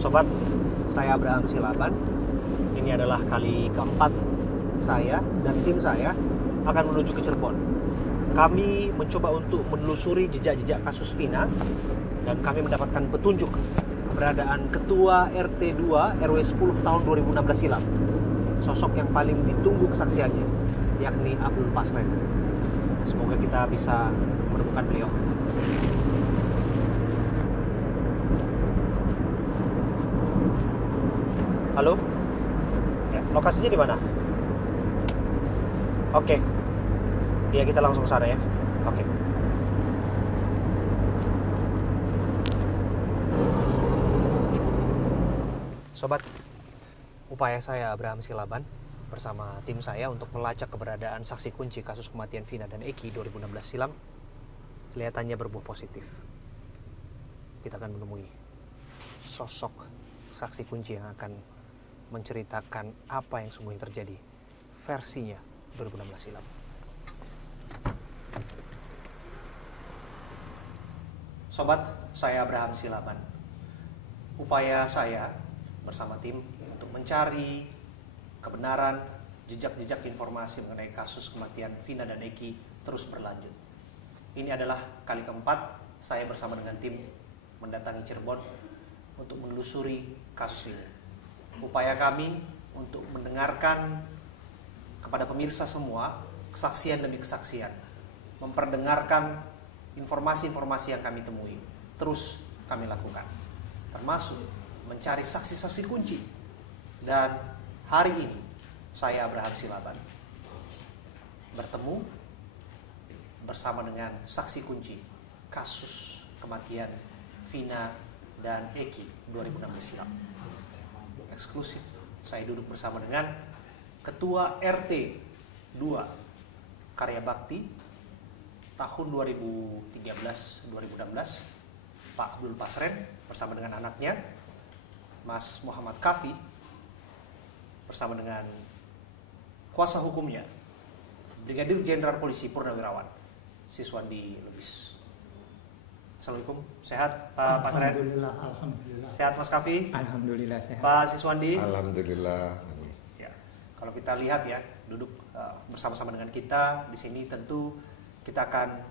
Sobat, saya Abraham Silaban. Ini adalah kali keempat saya dan tim saya akan menuju ke Cirebon. Kami mencoba untuk menelusuri jejak-jejak kasus Vina dan kami mendapatkan petunjuk keberadaan Ketua RT 2 RW 10 tahun 2016 silam. Sosok yang paling ditunggu kesaksiannya, yakni Abdul Pasren. Semoga kita bisa menemukan beliau. Halo? Ya, lokasinya di mana? Oke. Ya, kita langsung ke sana ya. Oke. Sobat, upaya saya Abraham Silaban bersama tim saya untuk melacak keberadaan saksi kunci kasus kematian Vina dan Eki 2016 silam kelihatannya berbuah positif. Kita akan menemui sosok saksi kunci yang akan menceritakan apa yang sungguhnya terjadi, versinya 2016 silam. Sobat, saya Abraham Silaban. Upaya saya bersama tim untuk mencari kebenaran, jejak-jejak informasi mengenai kasus kematian Vina dan Eki terus berlanjut. Ini adalah kali keempat saya bersama dengan tim mendatangi Cirebon untuk menelusuri kasus ini. Upaya kami untuk mendengarkan kepada pemirsa semua kesaksian demi kesaksian, memperdengarkan informasi-informasi yang kami temui, terus kami lakukan, termasuk mencari saksi-saksi kunci. Dan hari ini saya Abraham Silaban bertemu bersama dengan saksi kunci kasus kematian Vina dan Eki 2016 silam. Eksklusif, saya duduk bersama dengan Ketua RT 2 Karya Bakti tahun 2013-2016, Pak Abdul Pasren, bersama dengan anaknya Mas Muhammad Kafi, bersama dengan kuasa hukumnya Brigadir Jenderal Polisi Purnawirawan Siswandi Lubis. Assalamualaikum, sehat Pak Pasren? Alhamdulillah, alhamdulillah. Sehat Mas Kafi? Alhamdulillah sehat. Pak Siswandi? Alhamdulillah. Ya, kalau kita lihat ya, duduk bersama-sama dengan kita di sini, tentu kita akan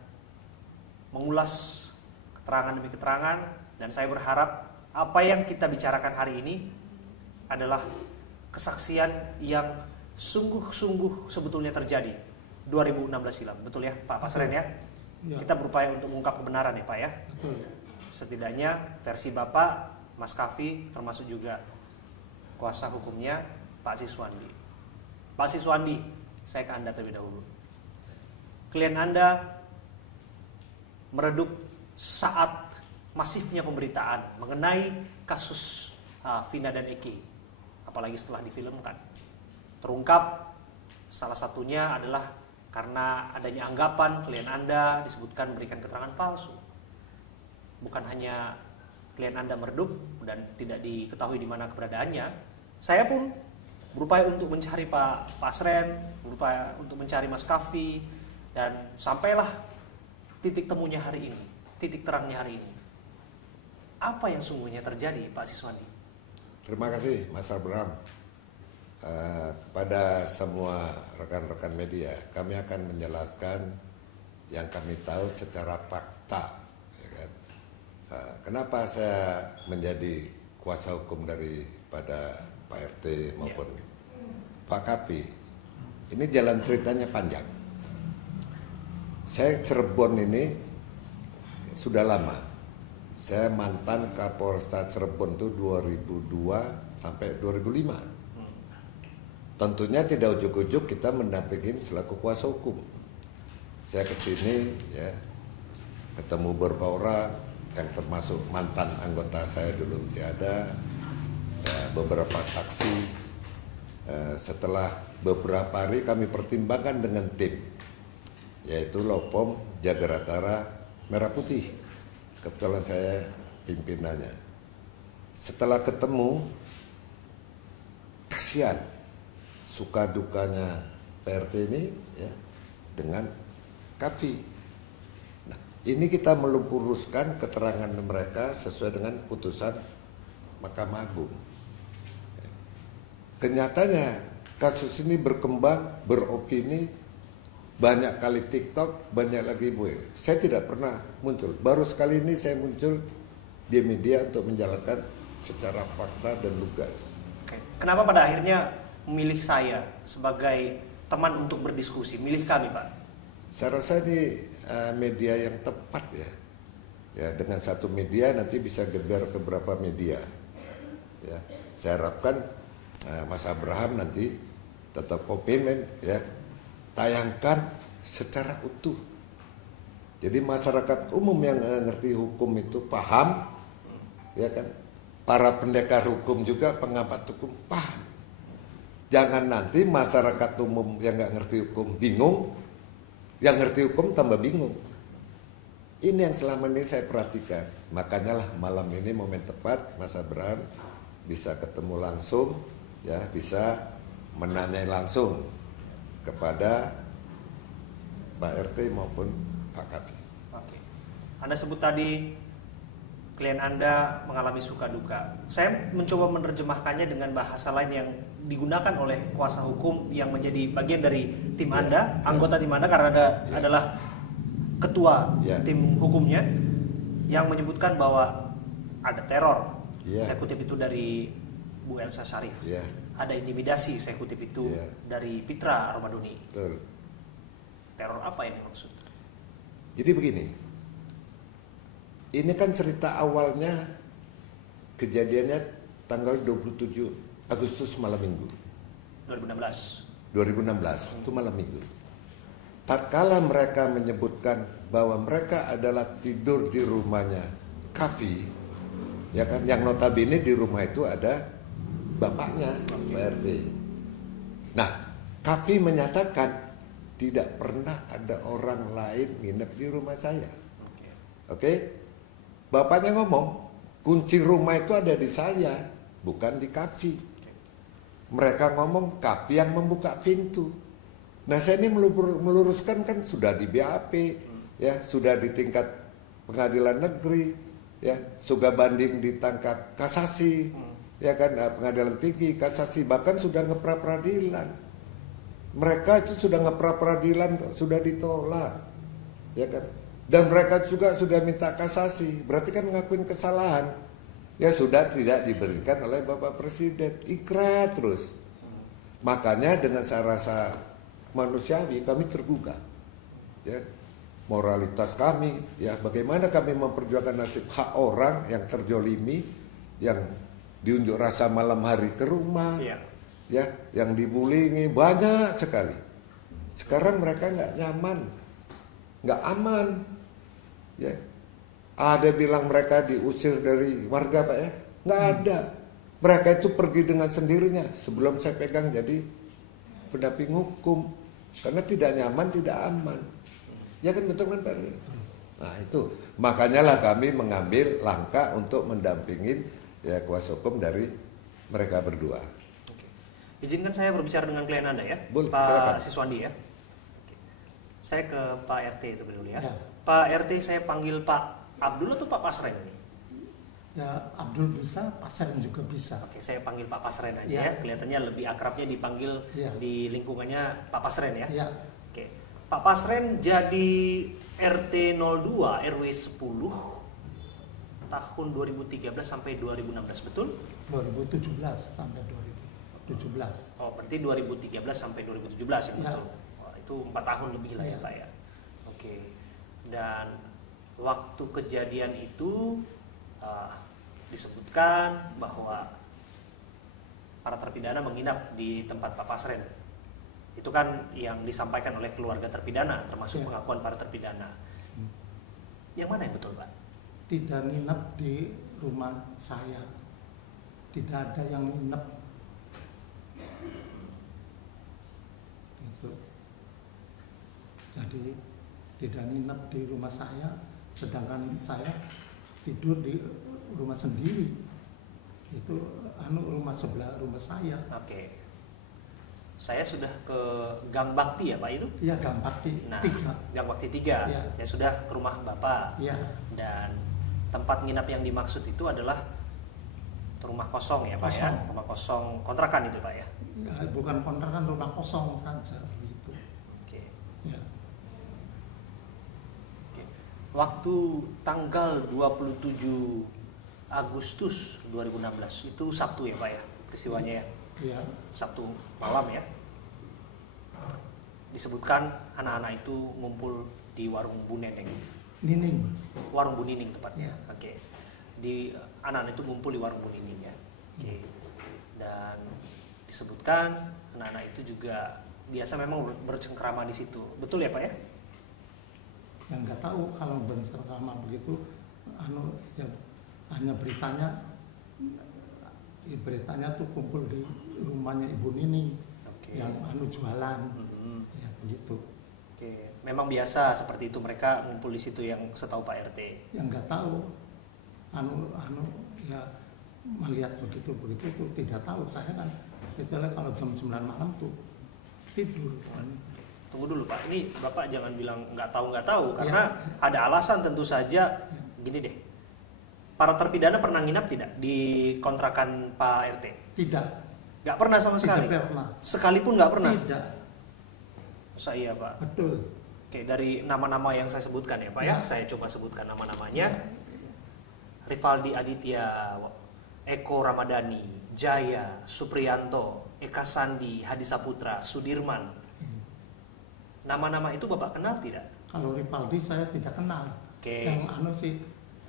mengulas keterangan demi keterangan, dan saya berharap apa yang kita bicarakan hari ini adalah kesaksian yang sungguh-sungguh sebetulnya terjadi 2016 silam. Betul ya Pak Pasren ya? Ya. Kita berupaya untuk mengungkap kebenaran ya Pak ya. Betul. Setidaknya versi Bapak, Mas Kafi, termasuk juga kuasa hukumnya Pak Siswandi. Pak Siswandi, saya ke Anda terlebih dahulu. Klien Anda meredup saat masifnya pemberitaan mengenai kasus Vina dan Eki, apalagi setelah difilmkan. Terungkap salah satunya adalah karena adanya anggapan klien Anda disebutkan memberikan keterangan palsu. Bukan hanya klien Anda meredup dan tidak diketahui di mana keberadaannya, saya pun berupaya untuk mencari Pak Pasren, berupaya untuk mencari Mas Kafi, dan sampailah titik temunya hari ini, titik terangnya hari ini. Apa yang sungguhnya terjadi Pak Siswandi? Terima kasih Mas Abraham. Kepada semua rekan-rekan media, kami akan menjelaskan yang kami tahu secara fakta. Ya kan? Kenapa saya menjadi kuasa hukum daripada Pak RT maupun Pak Kapi? Ini jalan ceritanya panjang. Saya Cirebon ini sudah lama. Saya mantan Kapolresta Cirebon itu 2002 sampai 2005. Tentunya tidak ujuk-ujuk kita mendampingin selaku kuasa hukum. Saya ke sini ya, ketemu beberapa orang yang termasuk mantan anggota saya dulu masih ada, ya, beberapa saksi. Setelah beberapa hari kami pertimbangkan dengan tim, yaitu Lopom Jagaratara Merah Putih. Kebetulan saya pimpinannya. Setelah ketemu, kasihan suka dukanya PRT ini ya dengan Kafi. Nah, ini kita meluruskan keterangan mereka sesuai dengan putusan Mahkamah Agung. Kenyataannya kasus ini berkembang, beropini, banyak kali TikTok, banyak lagi buil. Saya tidak pernah muncul. Baru sekali ini saya muncul di media untuk menjalankan secara fakta dan lugas. Oke. Kenapa pada akhirnya memilih saya sebagai teman untuk berdiskusi, milih kami, Pak? Saya rasa ini media yang tepat ya. Ya, dengan satu media nanti bisa geber ke beberapa media. Ya, saya harapkan Mas Abraham nanti tetap komitmen ya, tayangkan secara utuh. Jadi masyarakat umum yang ngerti hukum itu paham, ya kan? Para pendekar hukum juga, pengamat hukum paham. Jangan nanti masyarakat umum yang nggak ngerti hukum bingung, yang ngerti hukum tambah bingung. Ini yang selama ini saya perhatikan. Makanya lah malam ini momen tepat Mas Abraham bisa ketemu langsung, ya bisa menanyai langsung kepada Pak RT maupun Pak Kapi. Oke. Anda sebut tadi klien Anda mengalami suka duka. Saya mencoba menerjemahkannya dengan bahasa lain yang digunakan oleh kuasa hukum yang menjadi bagian dari tim Anda, anggota tim Anda karena Anda adalah ketua tim hukumnya, yang menyebutkan bahwa ada teror. Saya kutip itu dari Bu Elsa Syarif. Ada intimidasi, saya kutip itu dari Pitra Romadoni. Betul. Teror apa ini maksud? Jadi begini, ini kan cerita awalnya kejadiannya tanggal 27 Agustus malam minggu 2016 itu malam minggu. Tatkala mereka menyebutkan bahwa mereka adalah tidur di rumahnya Kafi, ya kan, yang notabene di rumah itu ada bapaknya Pak RT. Nah, Kafi menyatakan tidak pernah ada orang lain nginep di rumah saya. Oke? Bapaknya ngomong, kunci rumah itu ada di saya, bukan di Kafi. Mereka ngomong Kafi yang membuka pintu. Nah, saya ini meluruskan kan sudah di BAP, ya, sudah di tingkat pengadilan negeri, ya, sudah banding di tingkat kasasi, ya kan, pengadilan tinggi, kasasi, bahkan sudah ngepra peradilan. Mereka itu sudah ngepra peradilan, sudah ditolak, ya kan. Dan mereka juga sudah minta kasasi, berarti kan ngakuin kesalahan. Ya sudah tidak diberikan oleh Bapak Presiden, ikrar terus. Makanya dengan saya rasa manusiawi kami tergugah, ya, moralitas kami, ya, bagaimana kami memperjuangkan nasib hak orang yang terjolimi, yang diunjuk rasa malam hari ke rumah, ya, yang dibulingi banyak sekali. Sekarang mereka nggak nyaman, nggak aman, ya. Ada bilang mereka diusir dari warga, Pak, ya, nggak ada. Mereka itu pergi dengan sendirinya sebelum saya pegang jadi pendamping hukum, karena tidak nyaman, tidak aman, ya kan, betul kan Pak? Nah itu makanya lah kami mengambil langkah untuk mendampingin ya kuasa hukum dari mereka berdua. Oke. Izinkan saya berbicara dengan klien Anda ya. Boleh, Pak silakan. Siswandi ya. Oke. Saya ke Pak RT itu dulu ya. Pak RT saya panggil Pak Abdul atau Pak Pasren ini? Ya, Abdul bisa, Pasren juga bisa. Oke, saya panggil Pak Pasren aja ya. Kelihatannya lebih akrabnya dipanggil di lingkungannya Pak Pasren ya. Oke. Pak Pasren jadi RT 02 RW 10 tahun 2013 sampai 2016, betul? 2017 sampai 2017. Oh, berarti 2013 sampai 2017 ya, betul. Wah, itu 4 tahun lebih lah ya, Pak ya. Oke. Dan waktu kejadian itu disebutkan bahwa para terpidana menginap di tempat Pak Pasren. Itu kan yang disampaikan oleh keluarga terpidana, termasuk pengakuan para terpidana. Yang mana yang betul, Pak? Tidak nginep di rumah saya. Tidak ada yang nginep. Gitu. Jadi tidak nginep di rumah saya, sedangkan saya tidur di rumah sendiri. Itu rumah sebelah rumah saya. Oke. Saya sudah ke Gang Bakti ya, Pak, itu? Iya, Gang Bakti 3. Gang Bakti 3. Saya sudah ke rumah Bapak. Iya. Dan tempat nginap yang dimaksud itu adalah Rumah kosong ya Pak ya? Kosong. Rumah kosong kontrakan itu Pak ya? Ya, bukan kontrakan, rumah kosong saja gitu. Oke. Ya. Oke. Waktu tanggal 27 Agustus 2016 itu Sabtu ya Pak ya peristiwanya ya? Ya. Sabtu malam ya. Disebutkan anak-anak itu ngumpul di warung Bu Neneng. Nining. Warung Bu Nining tepatnya. Ya. Oke. Di anak-anak itu ngumpul di warung Bu Nining ya. Oke. Dan disebutkan anak-anak itu juga biasa memang bercengkrama di situ. Betul ya Pak ya? Yang nggak tahu kalau bercengkrama begitu, ya hanya beritanya tuh kumpul di rumahnya Ibu Nining. Oke. Yang jualan. Mhm. Ya begitu. Oke. Memang biasa seperti itu mereka ngumpul di situ yang setahu Pak RT. Yang nggak tahu, ya melihat begitu tuh tidak tahu. Saya kan itulah kalau jam 9 malam tuh tidur. Tunggu dulu Pak, ini Bapak jangan bilang nggak tahu karena ada alasan tentu saja. Gini deh, para terpidana pernah nginap tidak di kontrakan Pak RT? Tidak. Nggak pernah sama sekali? Tidak pernah. Sekalipun nggak pernah? Tidak. Masa iya Pak? Betul. Oke, dari nama-nama yang saya sebutkan ya Pak ya, saya coba sebutkan nama-namanya. Rivaldi Aditya, Eko Ramadhani, Jaya, Supriyanto, Eka Sandi, Hadi Saputra, Sudirman. Nama-nama itu Bapak kenal tidak? Kalau Rivaldi saya tidak kenal. Oke. Yang sih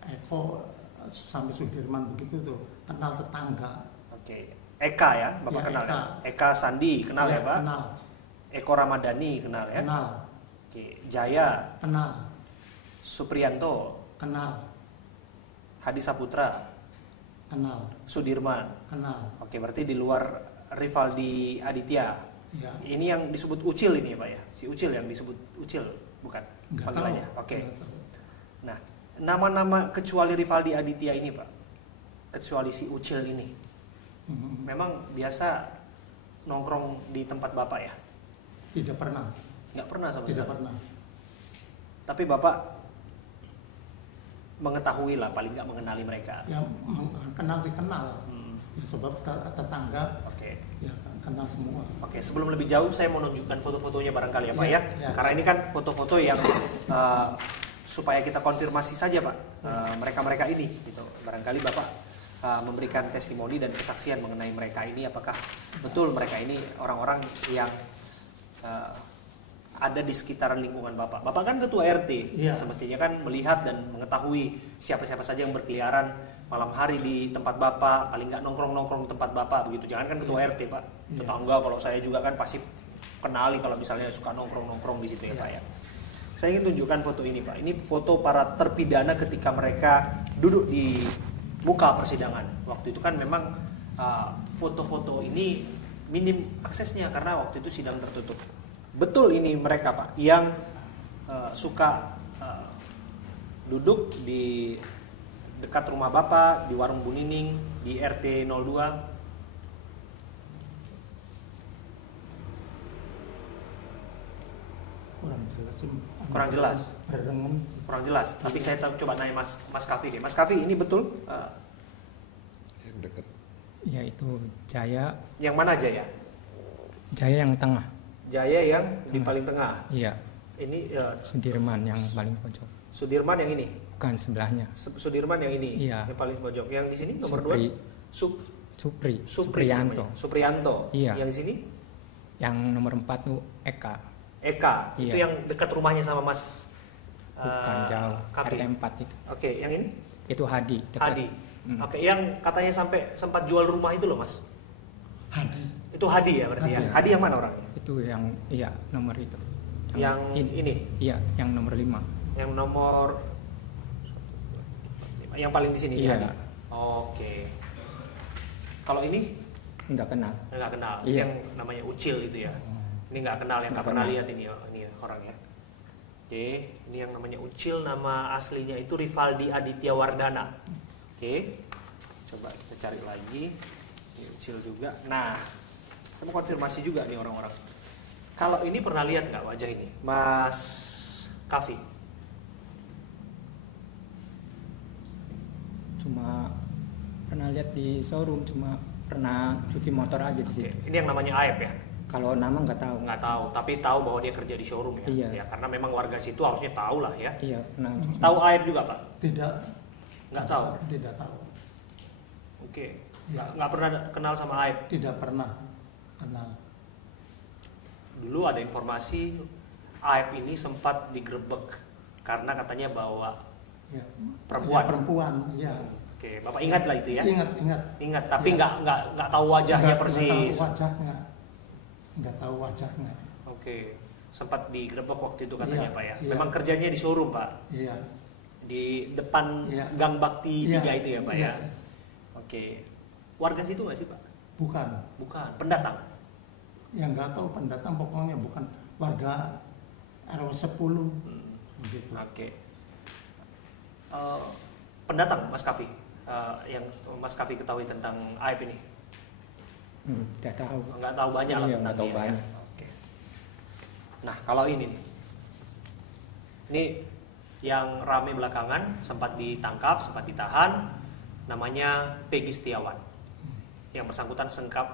Eko sampai Sudirman begitu tuh kenal tetangga. Oke. Eka ya, Bapak Ya, kenal Eka. ya? Eka Sandi kenal ya Pak? Kenal. Eko Ramadhani kenal ya? Kenal. Oke. Jaya, Kenal. Supriyanto, Kenal. Hadi Saputra, Kenal. Sudirman. Kenal. Oke, berarti di luar Rivaldi Aditya. Ya. Ini yang disebut Ucil ini ya Pak ya? Si Ucil yang disebut Ucil, bukan? Nggak Panggilannya. tahu. Oke. Nggak tahu. Nah, nama-nama kecuali Rivaldi Aditya ini Pak, kecuali si Ucil ini, memang biasa nongkrong di tempat Bapak ya? Tidak pernah. Nggak pernah sama Tidak sekali? pernah. Tapi Bapak mengetahui lah, paling nggak mengenali mereka. Ya kenal sih kenal. Hmm, Ya, sebab tetangga Oke. ya kenal semua. Oke, sebelum lebih jauh saya mau nunjukkan foto-fotonya barangkali ya Pak Ya, ya. ya. Karena ini kan foto-foto yang supaya kita konfirmasi saja Pak, mereka-mereka ini gitu. Barangkali Bapak memberikan testimoni dan kesaksian mengenai mereka ini, apakah betul mereka ini orang-orang yang ada di sekitaran lingkungan Bapak. Bapak kan ketua RT, Iya. semestinya kan melihat dan mengetahui siapa-siapa saja yang berkeliaran malam hari di tempat Bapak, paling nggak nongkrong-nongkrong di tempat Bapak begitu. Jangan kan ketua RT Pak, tetangga kalau saya juga kan pasti kenali kalau misalnya suka nongkrong-nongkrong di situ ya Pak ya. Saya ingin tunjukkan foto ini Pak. Ini foto para terpidana ketika mereka duduk di muka persidangan. Waktu itu kan memang foto-foto ini minim aksesnya karena waktu itu sidang tertutup. Betul ini mereka Pak yang suka duduk di dekat rumah Bapak di warung Bu Nining di RT 02. Kurang jelas. Berengen. Kurang jelas. Tapi saya coba nanya Mas Kafi deh. Mas Kafi ini betul Yang dekat. Ya itu Jaya, yang mana Jaya? Jaya yang tengah. Jaya yang di paling tengah. Iya, Ini Sudirman yang paling pojok. Sudirman yang ini. Bukan sebelahnya. Sudirman yang ini. Iya. Yang paling pojok. Yang di sini nomor Supri. 2. Supriyanto. namanya. Supriyanto. Iya. Yang di sini Yang nomor 4 tuh Eka. Eka. Iya. Itu yang dekat rumahnya sama Mas Bukan jauh. Kafi. RT 4 itu. Oke, yang ini Itu Hadi. Dekat. Hadi. Hmm. Oke, yang katanya sampai sempat jual rumah itu loh Mas. Hadi. Itu Hadi ya berarti ya. Hadi. Hadi yang mana orangnya? Itu yang iya nomor itu. Yang ini. Iya, yang nomor 5. Yang nomor yang paling di sini Iya. Hadi. Oke. Kalau ini Enggak kenal. nggak kenal. Iya. Yang namanya Ucil itu ya. Ini nggak kenal, yang nggak Nggak pernah kenal. lihat ini orangnya. Oke, ini yang namanya Ucil, nama aslinya itu Rivaldi Aditya Wardana. Oke, coba kita cari lagi. Ini Ucil juga. Nah, saya mau konfirmasi juga nih orang-orang. Kalau ini pernah lihat nggak wajah ini, Mas Kafi? Cuma pernah lihat di showroom, cuma pernah cuci motor aja di Oke. situ. Ini yang namanya Aep ya? Kalau nama nggak tahu. Nggak tahu, tapi tahu bahwa dia kerja di showroom ya? Iya. Ya, karena memang warga situ harusnya tahu lah ya. Iya, pernah cuci. Tahu Aep juga Pak? Tidak. Nggak tahu? Tidak tahu. Oke. Ya. Nggak pernah kenal sama Aep? Tidak pernah kenal. Dulu ada informasi Aep ini sempat digerebek karena katanya bawa Ya. perempuan. Ya, perempuan, ya. Oke, Bapak ingat lah itu ya? Ingat. Ingat, tapi Ya. nggak tahu wajahnya persis. Nggak tahu wajahnya. Nggak tahu wajahnya. Oke, sempat digerebek waktu itu katanya Iya, Pak ya. iya. Memang kerjanya di showroom Pak, Iya. di depan Iya. Gang Bakti Iya, 3 itu ya Pak iya. ya. Oke, warga situ nggak sih Pak? Bukan. Bukan, pendatang. Yang nggak tahu pendatang, pokoknya bukan warga RW 10 Hmm. begitu. Oke. Pendatang Mas Kafi, yang Mas Kafi ketahui tentang Aep ini? Tidak tahu. Nggak tahu banyak lah Iya, tentang nggak tahu dia, ya. banyak. Oke. Nah kalau ini nih, ini yang rame belakangan sempat ditangkap, sempat ditahan, namanya Peggy Setiawan. Yang bersangkutan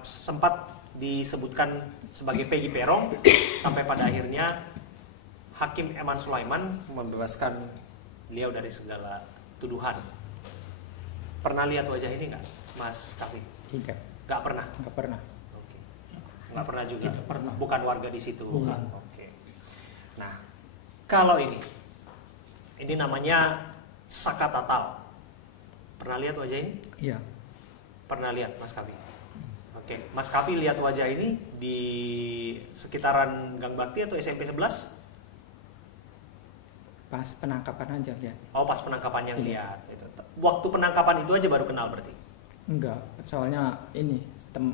sempat disebutkan sebagai Peggy Perong, sampai pada akhirnya Hakim Eman Sulaiman membebaskan beliau dari segala tuduhan. Pernah lihat wajah ini nggak, Mas Kafi? Tidak, Nggak pernah. nggak pernah. Oke. Nggak pernah juga. Tidak pernah. Bukan warga di situ. Bukan. Oke. Nah, kalau ini namanya Saka Tatal. Pernah lihat wajah ini? Iya, Pernah lihat, Mas Kafi? Oke, Mas Kafi lihat wajah ini di sekitaran Gang Bakti atau SMP 11? pas penangkapan aja lihat. Oh, pas penangkapan yang Iya. lihat. Itu. Waktu penangkapan itu aja baru kenal berarti? Enggak, soalnya ini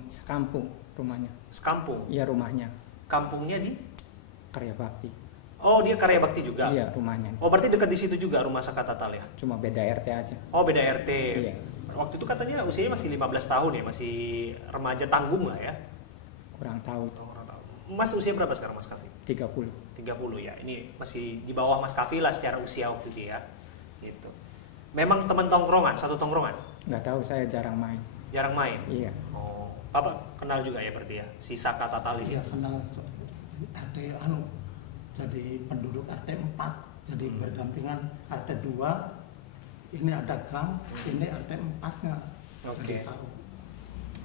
sekampung rumahnya. Sekampung? Iya, rumahnya Kampungnya di? Karya Bakti. Oh, dia karya bakti juga? Iya, rumahnya. Oh, berarti dekat di situ juga rumah Saka Tatal ya? Cuma beda RT aja. Oh, beda RT. Iya. Waktu itu katanya usianya masih 15 tahun ya, masih remaja tanggung lah ya. Kurang tahu itu. Orang tahu. Mas usia berapa sekarang Mas Kafi? 30. 30 ya. Ini masih di bawah Mas Kafi lah secara usia waktu itu ya. Gitu. Memang teman tongkrongan, satu tongkrongan? Nggak tahu, saya jarang main. Jarang main? Iya. Oh, Bapak kenal juga ya berarti ya, si Saka Tatal ini? Dia kenal RT jadi penduduk RT 4, jadi berdampingan RT 2. Ini ada gang, ini RT 4-nya. Oke. Jadi tahu.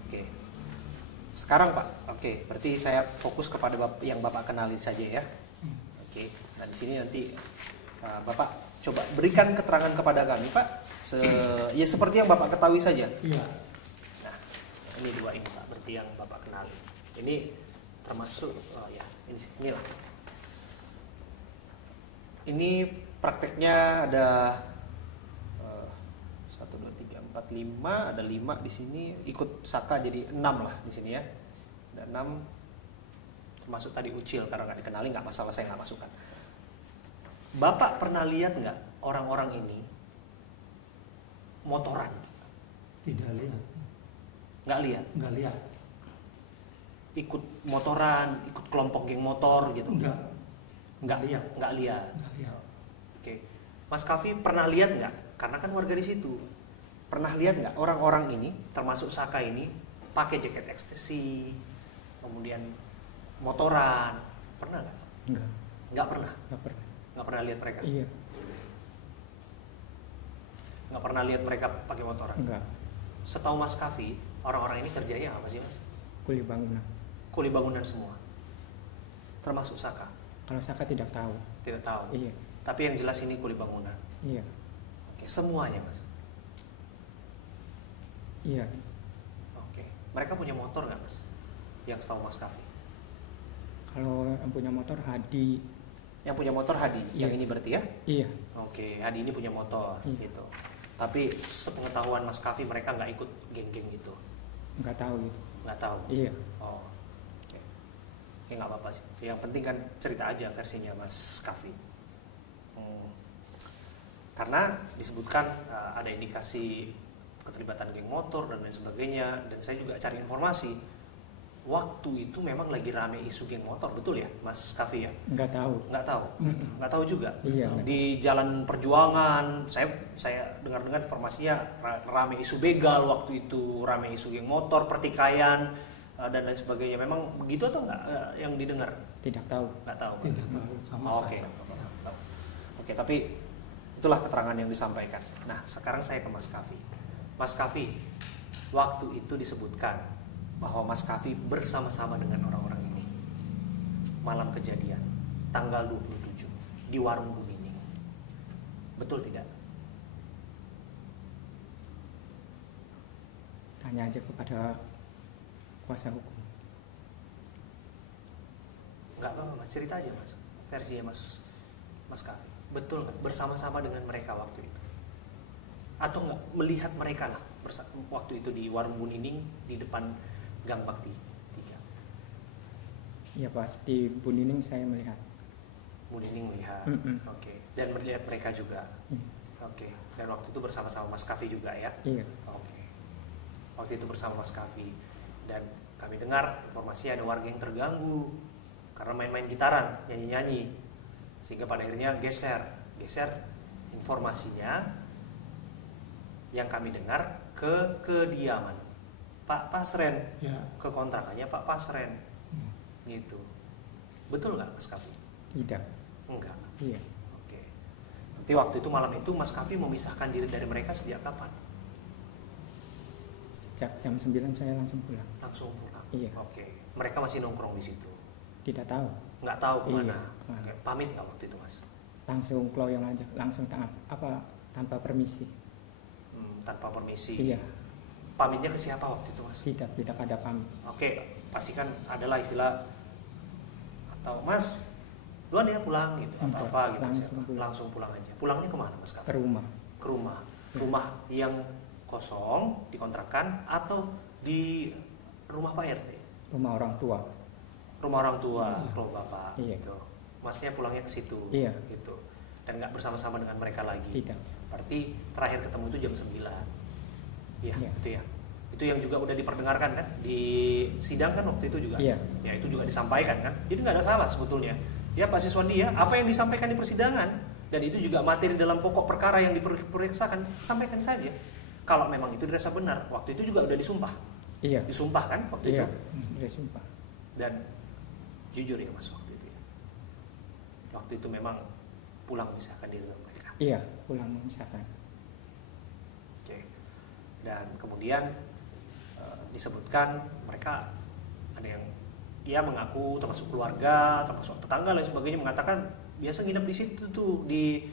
Oke. Sekarang Pak, oke, berarti saya fokus kepada yang Bapak kenali saja ya. Oke, nah di sini nanti Bapak coba berikan keterangan kepada kami Pak, ya seperti yang Bapak ketahui saja. Iya. Nah, ini dua ini Pak, berarti yang Bapak kenali. Ini termasuk, oh ya, inilah. Ini prakteknya ada 1, 2, 3, 4, 5, ada 5 di sini, ikut Saka jadi 6 lah di sini ya. Ada 6, termasuk tadi Ucil, karena nggak dikenali nggak masalah, saya nggak masukkan. Bapak pernah lihat nggak orang-orang ini motoran? Tidak lihat. Nggak lihat? Enggak lihat. Ikut motoran, ikut kelompok geng motor gitu? Enggak lihat. Nggak lihat. Enggak lihat. Oke, Mas Kafi pernah lihat nggak? Karena kan warga di situ. Pernah lihat nggak orang-orang ini, termasuk Saka ini, pakai jaket ekstasi, kemudian motoran? Pernah nggak? Enggak, Nggak pernah. nggak pernah. Nggak pernah lihat mereka. Iya, Nggak pernah lihat mereka pakai motoran. enggak. Setahu Mas Kafi, orang-orang ini kerjanya apa sih Mas? Kuli bangunan. Kuli bangunan semua, termasuk Saka. Kalau Saka tidak tahu. Tidak tahu. Iya, Tapi yang jelas ini kuli bangunan. iya, Oke, semuanya Mas. iya. Oke, mereka punya motor nggak Mas? Yang setahu Mas Kafi. Kalau yang punya motor Hadi. Yang punya motor Hadi, yang Iya. ini berarti ya? Iya, Oke, Hadi ini punya motor Iya. gitu. Tapi sepengetahuan Mas Kafi mereka nggak ikut geng-geng gitu, nggak tahu gitu. nggak tahu. Iya, Oh, oke. Ya nggak apa-apa sih. Yang penting kan cerita aja versinya Mas Kafi. Karena disebutkan ada indikasi keterlibatan geng motor dan lain sebagainya, dan saya juga cari informasi. waktu itu memang lagi rame isu geng motor, betul ya Mas Kafi ya? Nggak tahu. Nggak tahu juga. Iya. Di Jalan Perjuangan, saya dengar-dengar informasinya rame isu begal waktu itu, rame isu geng motor, pertikaian dan lain sebagainya. Memang begitu atau nggak yang didengar? Tidak tahu. Nggak tahu. Tidak tahu sama Oke. saja. Oke, tapi itulah keterangan yang disampaikan. Nah, sekarang saya ke Mas Kafi. Mas Kafi, waktu itu disebutkan bahwa Mas Kafi bersama-sama dengan orang-orang ini malam kejadian tanggal 27 di warung Bu Nining. Betul tidak? Tanya aja kepada kuasa hukum. Enggak apa-apa Mas, cerita aja Mas. Versinya Mas Kafi. Betul nggak bersama-sama dengan mereka waktu itu? Atau nggak melihat mereka lah waktu itu di warung Bu Nining di depan Gang Bakti 3? Ya pas di Bu Nining saya melihat. Bu Nining melihat. Mm-mm. Oke. Dan melihat mereka juga. Mm. Oke. Dan waktu itu bersama-sama Mas Kafi juga ya? Iya. Oke. Waktu itu bersama Mas Kafi. Dan kami dengar informasi ada warga yang terganggu karena main-main gitaran, nyanyi-nyanyi. Sehingga pada akhirnya geser informasinya yang kami dengar ke kediaman Pak Pasren, Ya. ke kontrakannya Pak Pasren. Gitu. Betul nggak Mas Kafi? Tidak. Enggak. Iya. Oke. Berarti waktu itu malam itu Mas Kafi memisahkan diri dari mereka sejak kapan? Sejak jam 9 saya langsung pulang. Langsung pulang. Iya. Oke. Mereka masih nongkrong di situ. Tidak tahu. Nggak tahu kemana. Iya, kemana. Oke. Pamit nggak waktu itu Mas? Langsung keloyong aja, langsung tanpa permisi. Tanpa permisi. Iya. Pamitnya ke siapa waktu itu Mas? Tidak ada pamit. Oke. Pasti kan adalah istilah atau Mas duluan ya pulang gitu atau Enggak, apa gitu. langsung pulang. Langsung pulang aja. Pulangnya kemana Mas Kafi? Ke rumah. Ke rumah. Ya. Rumah yang kosong dikontrakan atau di rumah Pak RT? Rumah orang tua. Rumah orang tua, rumah bapak, Iya. gitu. Masnya pulangnya ke situ, Iya. gitu. Dan nggak bersama-sama dengan mereka lagi. Tidak. Berarti terakhir ketemu itu jam 9. Iya, Iya. itu ya. Itu yang juga udah diperdengarkan kan di sidang kan waktu itu juga. Iya. Ya itu juga disampaikan kan. Jadi nggak ada salah sebetulnya. Ya Pak Siswandi ya, apa yang disampaikan di persidangan dan itu juga materi dalam pokok perkara yang diperiksakan, sampaikan saja. Kalau memang itu dirasa benar, waktu itu juga udah disumpah. Iya. Disumpah kan waktu Iya. itu. Sudah sumpah. Dan jujur ya Mas waktu itu ya. Waktu itu memang pulang memisahkan diri dengan mereka. Iya, pulang memisahkan. Oke. Dan kemudian disebutkan mereka ada yang ia mengaku termasuk keluarga, termasuk tetangga dan sebagainya mengatakan biasa nginep di situ tuh di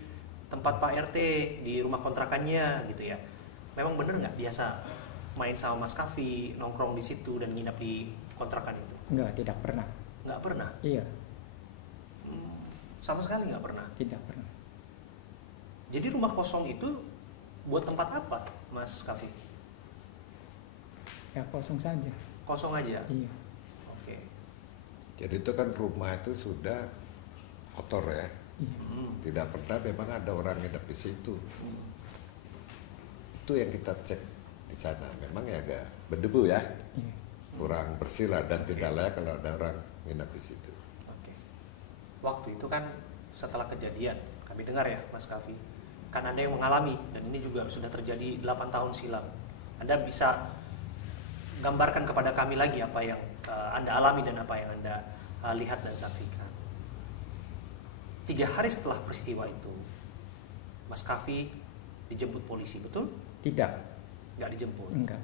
tempat Pak RT di rumah kontrakannya gitu ya. Memang bener nggak biasa main sama Mas Kafi nongkrong di situ dan nginep di kontrakan itu? Enggak, tidak pernah. Nggak pernah. Iya, Sama sekali nggak pernah. tidak pernah. Jadi rumah kosong itu buat tempat apa, Mas Kafi? Ya kosong saja. Kosong aja. Iya. Oke. Jadi itu kan rumah itu sudah kotor ya. Iya. Tidak pernah memang ada orang nginep di situ. Itu yang kita cek di sana. Memang ya agak berdebu ya. Iya. Kurang bersih lah dan tidak layak kalau ada orang nginep di situ. Oke. Waktu itu kan setelah kejadian, kami dengar ya, Mas Kafi, kan Anda yang mengalami dan ini juga sudah terjadi 8 tahun silam. Anda bisa gambarkan kepada kami lagi apa yang Anda alami dan apa yang Anda lihat dan saksikan. 3 hari setelah peristiwa itu, Mas Kafi dijemput polisi, betul? Tidak. Nggak dijemput. Enggak.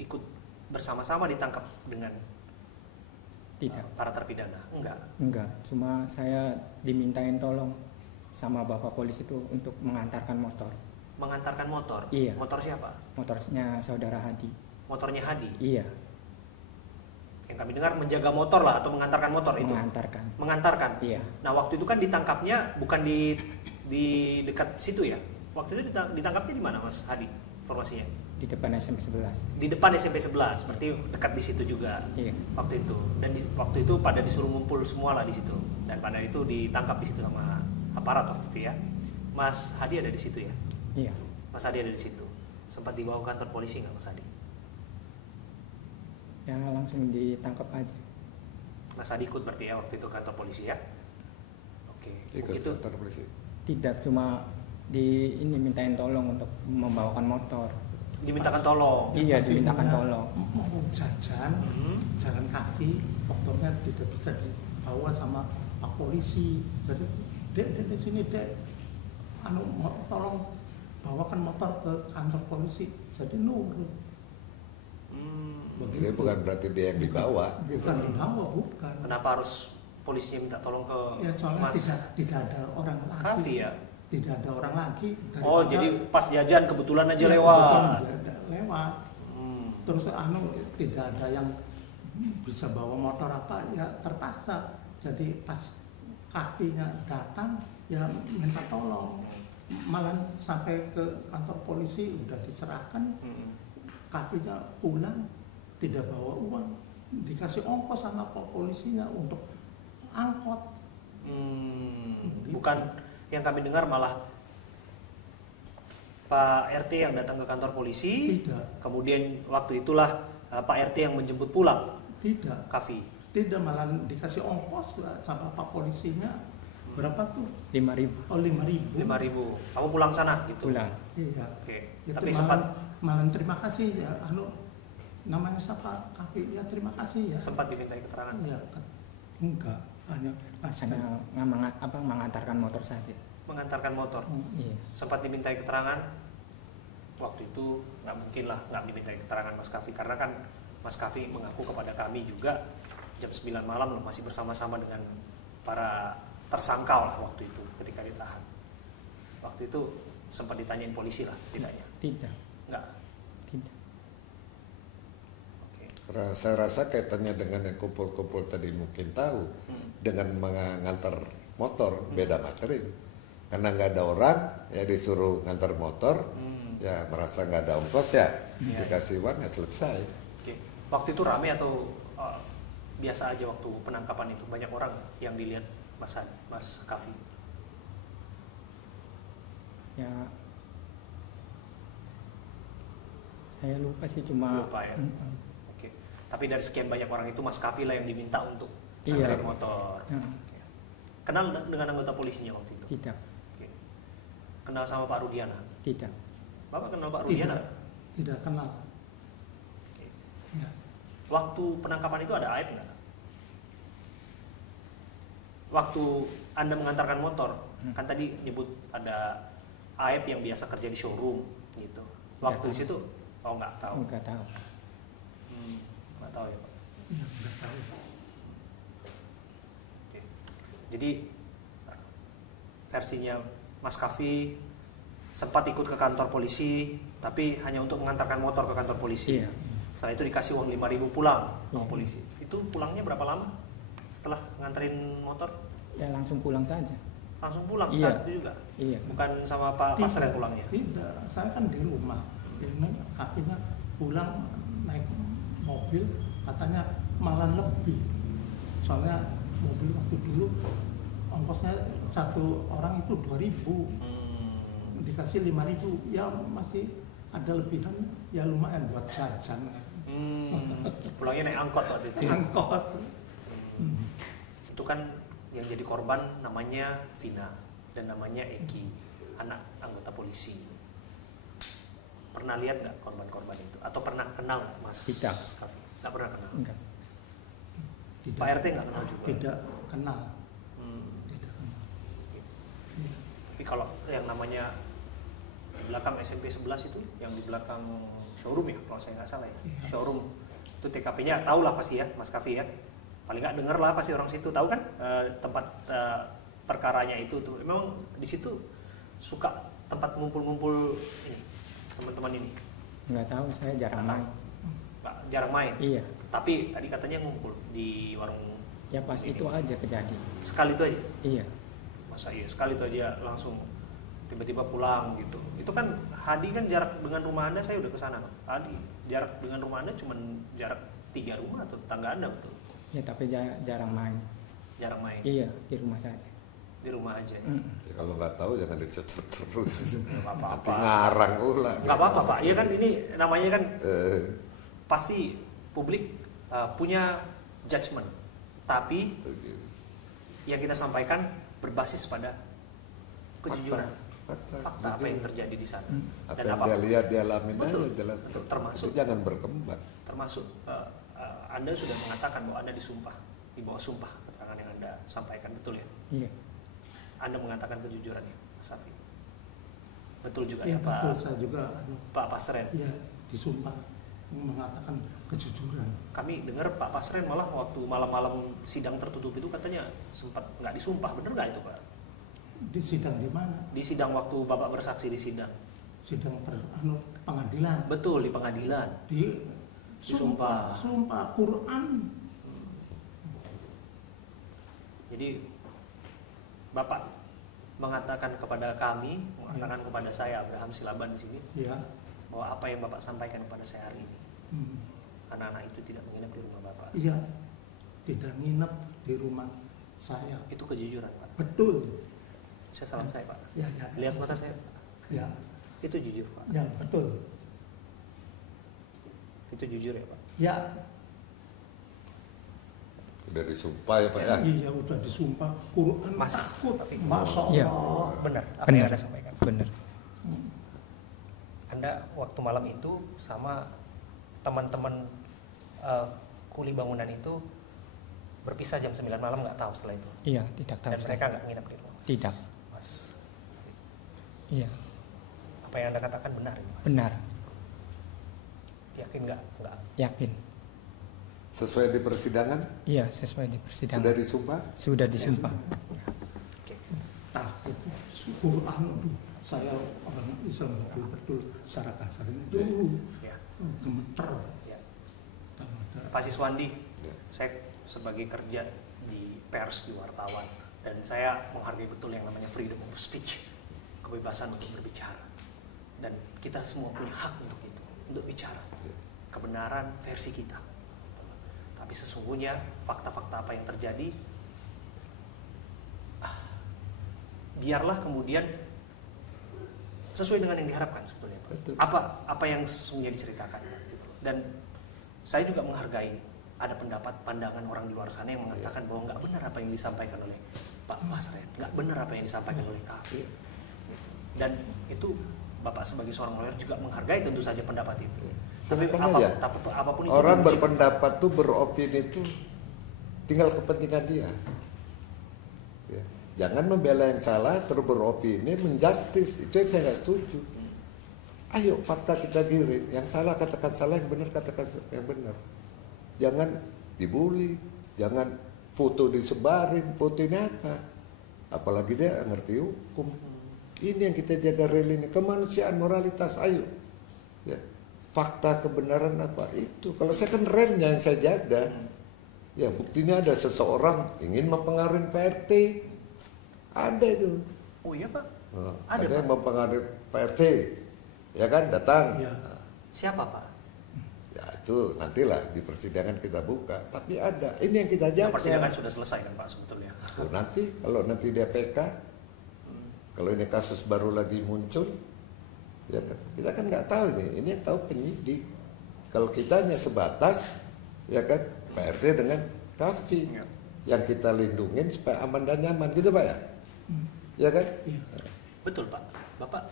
Ikut bersama-sama ditangkap dengan Tidak. para terpidana? Enggak. Enggak. Cuma saya dimintain tolong sama bapak polisi itu untuk mengantarkan motor. Mengantarkan motor? Iya. Motor siapa? Motornya saudara Hadi. Motornya Hadi? Iya. Yang kami dengar menjaga motor lah atau mengantarkan motor itu? Mengantarkan. Mengantarkan? Iya. Nah waktu itu kan ditangkapnya bukan di dekat situ ya? Waktu itu ditangkapnya di mana Mas Hadi informasinya? Di depan SMP 11. Di depan SMP 11, berarti dekat di situ juga. Iya. Waktu itu. Dan waktu itu pada disuruh ngumpul semua lah di situ. Dan pada itu ditangkap di situ sama aparat waktu itu ya. Mas Hadi ada di situ ya? Iya. Mas Hadi ada di situ. Sempat dibawa ke kantor polisi nggak Mas Hadi? Ya langsung ditangkap aja. Mas Adi ikut berarti ya waktu itu kantor polisi ya? Oke. Ikut Begitu. kantor polisi. Tidak, cuma ini mintain tolong untuk membawakan motor. Dimintakan tolong. Iya, Pasti dimintakan punya tolong. mau jajan, jalan kaki, motornya tidak bisa dibawa sama pak polisi. Jadi dek di sini dek, tolong bawakan motor ke kantor polisi. Jadi nurut. Jadi bukan berarti dia yang dibawa. Bukan dibawa, bukan. Kenapa harus polisinya minta tolong ke Ya soalnya Mas tidak ada orang lagi. Raffi ya? Tidak ada orang lagi. Oh, Daripada- jadi pas jajan kebetulan aja Ya, lewat. kebetulan dia lewat. Hmm. Terus tidak ada yang bisa bawa motor apa, ya terpaksa. Jadi pas kakinya datang ya minta tolong. Malah sampai ke kantor polisi udah diserahkan, kakinya pulang tidak bawa uang, dikasih ongkos sama polisinya untuk angkot. Bukan yang kami dengar malah Pak RT yang datang ke kantor polisi, Tidak, kemudian waktu itulah Pak RT yang menjemput pulang tidak, Kavi. tidak, malah dikasih ongkos lah sama pak polisinya. Berapa tuh? 5.000 Oh, 5.000. 5.000. Kamu pulang sana gitu. pulang. Iya. Oke. Itu Tapi malah, sempat malah terima kasih ya, namanya siapa Kavi, ya terima kasih ya. sempat dimintai keterangan. Ya, enggak, hanya Hanya mengantarkan motor saja. Mengantarkan motor. Iya. Sempat dimintai keterangan. Waktu itu nggak mungkin lah nggak dimintai keterangan Mas Kavi, karena kan Mas Kavi mengaku kepada kami juga jam 9 malam loh, masih bersama-sama dengan para tersangka lah waktu itu ketika ditahan. Waktu itu sempat ditanyain polisi lah setidaknya. Tidak. Enggak. Tidak. Oke. Saya rasa kaitannya dengan yang kumpul-kumpul tadi mungkin tahu, dengan mengantar motor beda materi. Karena nggak ada orang, ya disuruh ngantar motor, ya merasa nggak ada ongkos ya, dikasih uang ya selesai. Oke. Waktu itu rame atau biasa aja waktu penangkapan itu? Banyak orang yang dilihat Mas Kavi? Ya saya lupa sih, cuma Lupa ya. Oke. Tapi dari sekian banyak orang itu Mas Kavi lah yang diminta untuk Iya. nganterin motor. Ya, Oke. Kenal dengan anggota polisinya waktu itu? tidak. Oke. Kenal sama Pak Rudiana? Tidak. Bapak kenal Pak Tidak, Rudiana? tidak kenal. Oke. Ya. Waktu penangkapan itu ada aib nggak? Waktu Anda mengantarkan motor, kan tadi nyebut ada aib yang biasa kerja di showroom gitu. Waktu tahu. di situ, oh nggak tahu. Enggak tahu. Nggak tahu ya Pak. Ya, nggak tahu. Oke. Jadi versinya Mas Kavi sempat ikut ke kantor polisi, tapi hanya untuk mengantarkan motor ke kantor polisi. Iya. Setelah itu dikasih uang 5.000 pulang sama Iya. polisi. Itu pulangnya berapa lama setelah nganterin motor? Ya langsung pulang saja. Langsung pulang Iya. saat itu juga? Iya. Bukan sama Pak Pasar yang pulangnya? Tidak, saya kan di rumah. Ini kakinya pulang naik mobil, katanya malah lebih. Soalnya mobil waktu dulu ongkosnya satu orang itu 2.000, dikasih 5.000, ya masih ada lebihan, ya lumayan buat jajan. Pulangnya naik angkot waktu itu. Angkot. Itu kan yang jadi korban namanya Vina dan namanya Eki, anak anggota polisi. Pernah lihat nggak korban-korban itu? Atau pernah kenal nggak, Mas Tidak. Kavi? Nggak pernah kenal. Enggak. Tidak, Pak RT nggak kenal juga. tidak kenal. Hmm. Tidak kenal. Iya. Tapi kalau yang namanya di belakang SMP 11 itu, yang di belakang showroom ya, kalau saya nggak salah ya, Iya. showroom itu TKP-nya tahu lah pasti ya, Mas Kavi ya. Paling nggak denger lah pasti orang situ tahu kan tempat perkaranya itu tuh. Memang di situ suka tempat ngumpul-ngumpul ini teman-teman ini. Nggak tahu, saya jarang main. Pak jarang main. Iya. Tapi tadi katanya ngumpul di warung. Ya pas ini. itu aja kejadian. Sekali itu aja. Iya. Masa iya sekali itu aja langsung tiba-tiba pulang gitu. Itu kan Hadi kan jarak dengan rumah Anda, saya udah kesana Pak. Hadi jarak dengan rumah Anda cuma jarak 3 rumah atau tetangga Anda betul. Ya tapi jarang main. Jarang main Iya, di rumah saja. di rumah aja. Ya, kalau nggak tahu jangan dicecer terus. Nggak Nanti apa-apa. ngarang ulah. Nggak apa-apa Pak. Iya kan ini namanya kan Eh, pasti publik punya judgement, tapi Setuju. yang kita sampaikan berbasis pada kejujuran, fakta apa yang terjadi di sana. Apa Dan yang apa dia lihat, dia alamin Betul, aja jelas. betul, termasuk. Jadi jangan berkembang. termasuk Anda sudah mengatakan bahwa Anda disumpah, di bawah sumpah keterangan yang Anda sampaikan, betul ya? Iya. Anda mengatakan kejujurannya, Mas Safi. Betul juga Ya ya, betul, Pak saya juga Pak Pasren. ya disumpah mengatakan kejujuran. Kami dengar Pak Pasren malah waktu malam-malam sidang tertutup itu katanya sempat nggak disumpah, bener nggak itu Pak? Di sidang di mana? Di sidang waktu Bapak bersaksi di sidang. Sidang pengadilan. Betul, di pengadilan. Disumpah. Sumpah Quran. Jadi Bapak mengatakan kepada kami, mengatakan kepada saya Abraham Silaban di sini, Ya. bahwa apa yang Bapak sampaikan kepada saya hari ini, Hmm. anak-anak itu tidak menginap di rumah Bapak. Iya. Tidak nginep di rumah saya. Itu kejujuran Pak. Betul. Saya salam saya Pak. Ya, ya. Lihat mata saya. Ya, Itu jujur Pak. ya betul. Itu jujur ya Pak. Ya, Udah disumpah ya Pak ya. iya udah disumpah Quran Mas, takut. Taufik. Masya Iya. Allah. Benar apa Benar. yang Anda sampaikan. Benar. Anda waktu malam itu sama teman-teman kuli bangunan itu berpisah jam 9 malam, nggak tahu setelah itu. Iya, tidak tahu. Dan mereka nggak nginep di rumah. Tidak. Mas, Iya, apa yang Anda katakan benar ini, Mas? benar. Yakin nggak? Nggak. Yakin. Sesuai di persidangan, Iya, sesuai di persidangan. sudah disumpah. Sudah disumpah. Oke. Takut Quran. Aduh, saya orang Islam betul-betul secara kasarnya itu Ya. gemeter. Ya. Kalau ada Pak Siswandi, Ya. saya sebagai kerja di pers, di wartawan, dan saya menghargai betul yang namanya freedom of speech, kebebasan untuk berbicara, dan kita semua punya hak untuk itu, untuk bicara Ya. kebenaran versi kita. Tapi sesungguhnya fakta-fakta apa yang terjadi, biarlah kemudian sesuai dengan yang diharapkan sebetulnya Pak. Betul. Apa yang sesungguhnya diceritakan gitu. Dan saya juga menghargai ada pendapat pandangan orang di luar sana yang mengatakan bahwa nggak benar apa yang disampaikan oleh Pak Pasren, nggak benar apa yang disampaikan oleh kami. Iya. Dan itu Bapak sebagai seorang lawyer juga menghargai tentu saja pendapat itu. Iya. Tapi Silakan aja. apapun itu Orang diuji. berpendapat tuh, beropini itu tinggal kepentingan dia. Ya. Jangan membela yang salah terus beropini menjustis, itu yang saya nggak setuju. Ayo fakta kita giring, yang salah katakan salah, yang benar katakan yang benar. Jangan dibully, jangan foto disebarin, foto ini apa? Apalagi dia ngerti hukum. Ini yang kita jaga real ini, kemanusiaan, moralitas, ayo. Ya. Fakta kebenaran apa itu? Kalau saya kan realnya yang saya jaga. Ya buktinya ada seseorang ingin mempengaruhi PRT, ada itu. Oh iya Pak, Ada Pak. yang mempengaruhi PRT, ya kan datang. Iya. Siapa Pak? Ya itu nantilah di persidangan kita buka. Tapi ada, ini yang kita jaga. Persidangan sudah selesai kan Pak sebetulnya. Tuh, nanti kalau nanti dia PK, kalau ini kasus baru lagi muncul, ya kan? Kita kan nggak tahu ini yang tahu penyidik. Kalau kita hanya sebatas, ya kan, PRT dengan Kafi, Ya. yang kita lindungin supaya aman dan nyaman, gitu Pak ya? Ya kan? Iya. Betul Pak, Bapak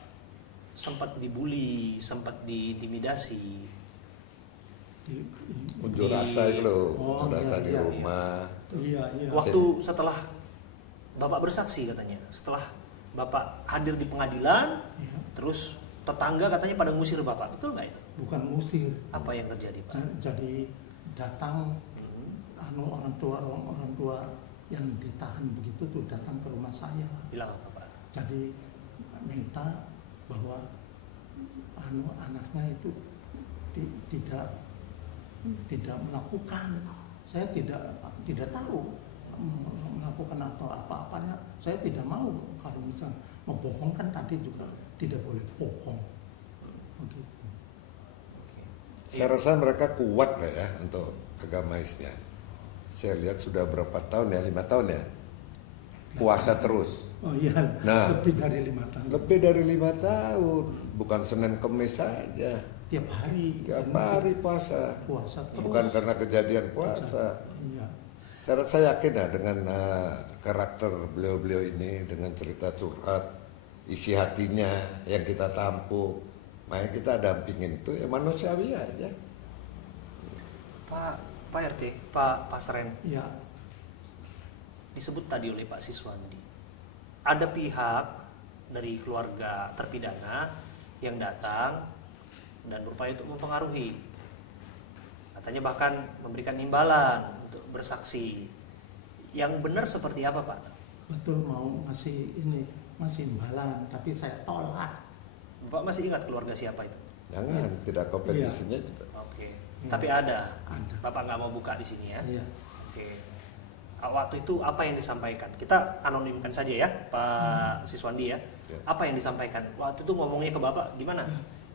sempat dibully, sempat diintimidasi. Unjuk Di- rasa itu loh, Oh, unjuk rasa iya, di iya, rumah. Iya, iya. Waktu setelah Bapak bersaksi katanya, setelah Bapak hadir di pengadilan, Iya. terus tetangga katanya pada ngusir Bapak, betul nggak itu? Bukan musir. Apa yang terjadi Pak? Jadi datang orang tua yang ditahan begitu tuh datang ke rumah saya. Bilang apa Pak? Jadi minta bahwa anaknya itu tidak melakukan. Saya tidak tahu melakukan atau apa-apanya. Saya tidak mau. Kalau misalnya membohong kan tadi juga tidak boleh bohong. Begitu. Saya rasa mereka kuat lah ya untuk agamaisnya. Saya lihat sudah berapa tahun ya, 5 tahun ya, puasa terus. Oh iya, Nah, lebih dari 5 tahun. Lebih dari 5 tahun, bukan Senin Kemis saja. tiap hari. Tiap hari puasa. Puasa terus. Bukan karena kejadian puasa. Iya. Saya yakin ya dengan karakter beliau-beliau ini, dengan cerita curhat, isi hatinya yang kita tampung, makanya kita dampingin itu ya manusiawi aja. Pak RT, Pak Pasren, Iya. disebut tadi oleh Pak Siswandi, ada pihak dari keluarga terpidana yang datang dan berupaya untuk mempengaruhi, katanya bahkan memberikan imbalan untuk bersaksi. Yang benar seperti apa, Pak? Betul, mau ngasih ini, ngasih imbalan, tapi saya tolak. Bapak masih ingat keluarga siapa itu? Jangan, tidak kompetisinya juga. Oke. Ya. Tapi ada. Ada. Bapak nggak mau buka di sini ya? Iya. Oke. Waktu itu apa yang disampaikan? Kita anonimkan saja ya, Pak Siswandi ya. Ya. Apa yang disampaikan? Waktu itu ngomongnya ke Bapak gimana?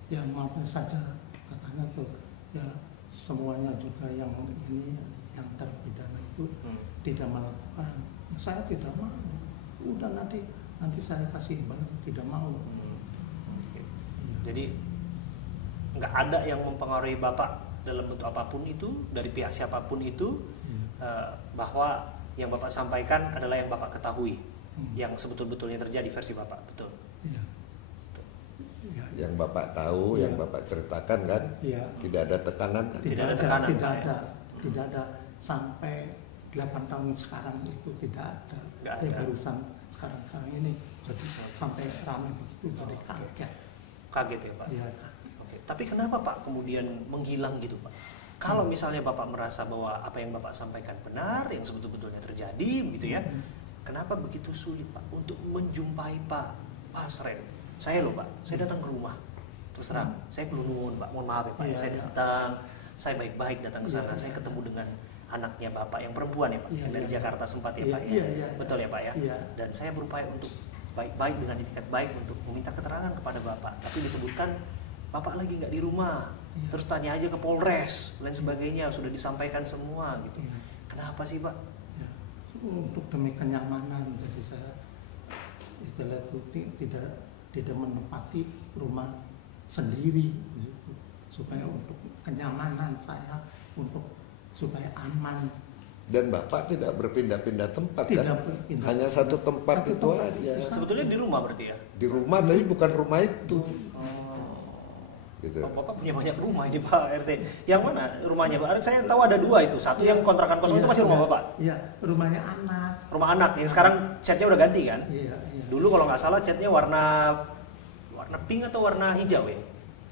Ya maafkan saja, katanya tuh ya semuanya juga yang ini yang terpidana itu tidak melakukan. Ya, saya tidak mau. Udah nanti saya kasih imbalan, tidak mau. Oke. Iya. Jadi nggak ada yang mempengaruhi Bapak dalam bentuk apapun itu, dari pihak siapapun itu, bahwa yang Bapak sampaikan adalah yang Bapak ketahui, yang sebetul-betulnya terjadi versi Bapak, betul? Iya. Iya. Yang Bapak tahu, Iya. yang Bapak ceritakan kan, Iya. tidak ada tekanan kan? Tidak ada tekanan, tidak Pak, ada, tidak ada sampai 8 tahun sekarang itu tidak ada. Nggak Ya ada. barusan sekarang ini jadi sampai ramai begitu, jadi kaget. Kaget ya Pak? Iya. Oke. Tapi kenapa Pak kemudian menghilang gitu Pak? Kalau misalnya Bapak merasa bahwa apa yang Bapak sampaikan benar, yang sebetul-betulnya terjadi begitu ya, kenapa begitu sulit Pak untuk menjumpai Pak Pasren? Saya loh Pak, saya datang ke rumah, terus terang, saya kelunun Pak, mohon maaf ya Pak, Iya, saya iya. datang, saya baik-baik datang ke sana, Iya, saya iya. ketemu dengan anaknya Bapak yang perempuan ya Pak, Iya, yang dari iya. Jakarta sempat ya Iya, Pak ya, iya, iya. betul ya Pak ya, Iya. dan saya berupaya untuk baik-baik dengan etikat baik untuk meminta keterangan kepada Bapak, tapi disebutkan Bapak lagi nggak di rumah, Iya. terus tanya aja ke Polres dan sebagainya, sudah disampaikan semua gitu. Iya. Kenapa sih Pak? Ya, untuk demi kenyamanan, jadi saya istilah itu tidak menempati rumah sendiri begitu, supaya untuk kenyamanan saya, untuk supaya aman. Dan Bapak tidak berpindah-pindah tempat Tidak kan? berpindah. Hanya satu tempat Satu itu tempat aja. itu. Sebetulnya di rumah berarti ya? Di rumah tapi bukan rumah itu. Gitu. Oh, Bapak punya banyak rumah ini Pak RT. Yang mana rumahnya Pak? Saya tahu ada 2 itu. Satu yang kontrakan kosong itu masih rumah Bapak. Iya, rumahnya anak. Rumah anak yang sekarang catnya udah ganti kan? Iya, iya. Dulu kalau nggak salah catnya warna pink atau warna hijau ya.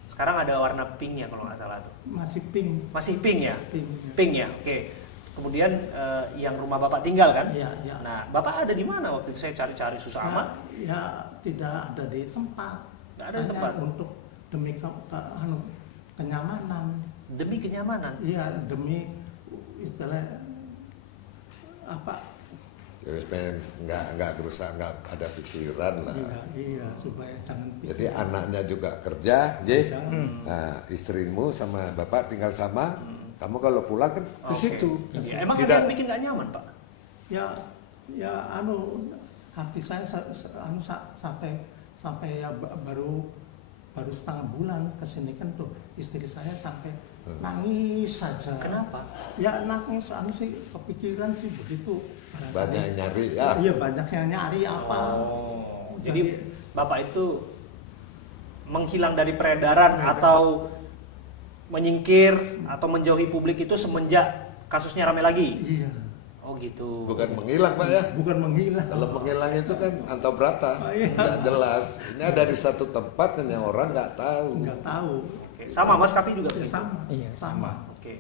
Sekarang ada warna pinknya kalau nggak salah tuh. Masih pink. Masih pink ya? Pink. Pink ya. Oke. Kemudian yang rumah Bapak tinggal kan? Iya, iya. Nah, Bapak ada di mana waktu itu? Saya cari-cari susah amat. Ya, tidak ada di tempat. Nggak ada di Hanya tempat. untuk demi kenyamanan. Demi kenyamanan. Iya, demi istilah apa? Ya wis pengen nggak berusaha, nggak ada pikiran lah. Iya, iya, supaya jangan Jadi anaknya juga kerja, J. Jangan. Nah, istrimu sama bapak tinggal sama. Kamu kalau pulang kan di Oke. situ. Iya, emang ada Tidak. yang bikin nggak nyaman Pak? Ya, hati saya sampai ya baru setengah bulan kesini kan tuh istri saya sampai nangis saja. Kenapa? Ya nangis, sih kepikiran sih begitu. Banyak yang nyari ya. Iya, banyak yang nyari apa. Oh, jadi Bapak itu menghilang dari peredaran atau menyingkir atau menjauhi publik itu semenjak kasusnya ramai lagi? Iya. Oh gitu. Bukan menghilang Pak ya. Bukan menghilang. Kalau menghilang itu kan antau berata, Oh, iya. nggak jelas. Ini dari satu tempat dan yang orang nggak tahu. Nggak tahu. Oke. Sama Mas Kavi juga Ya, begitu? sama. Iya, sama. Oke.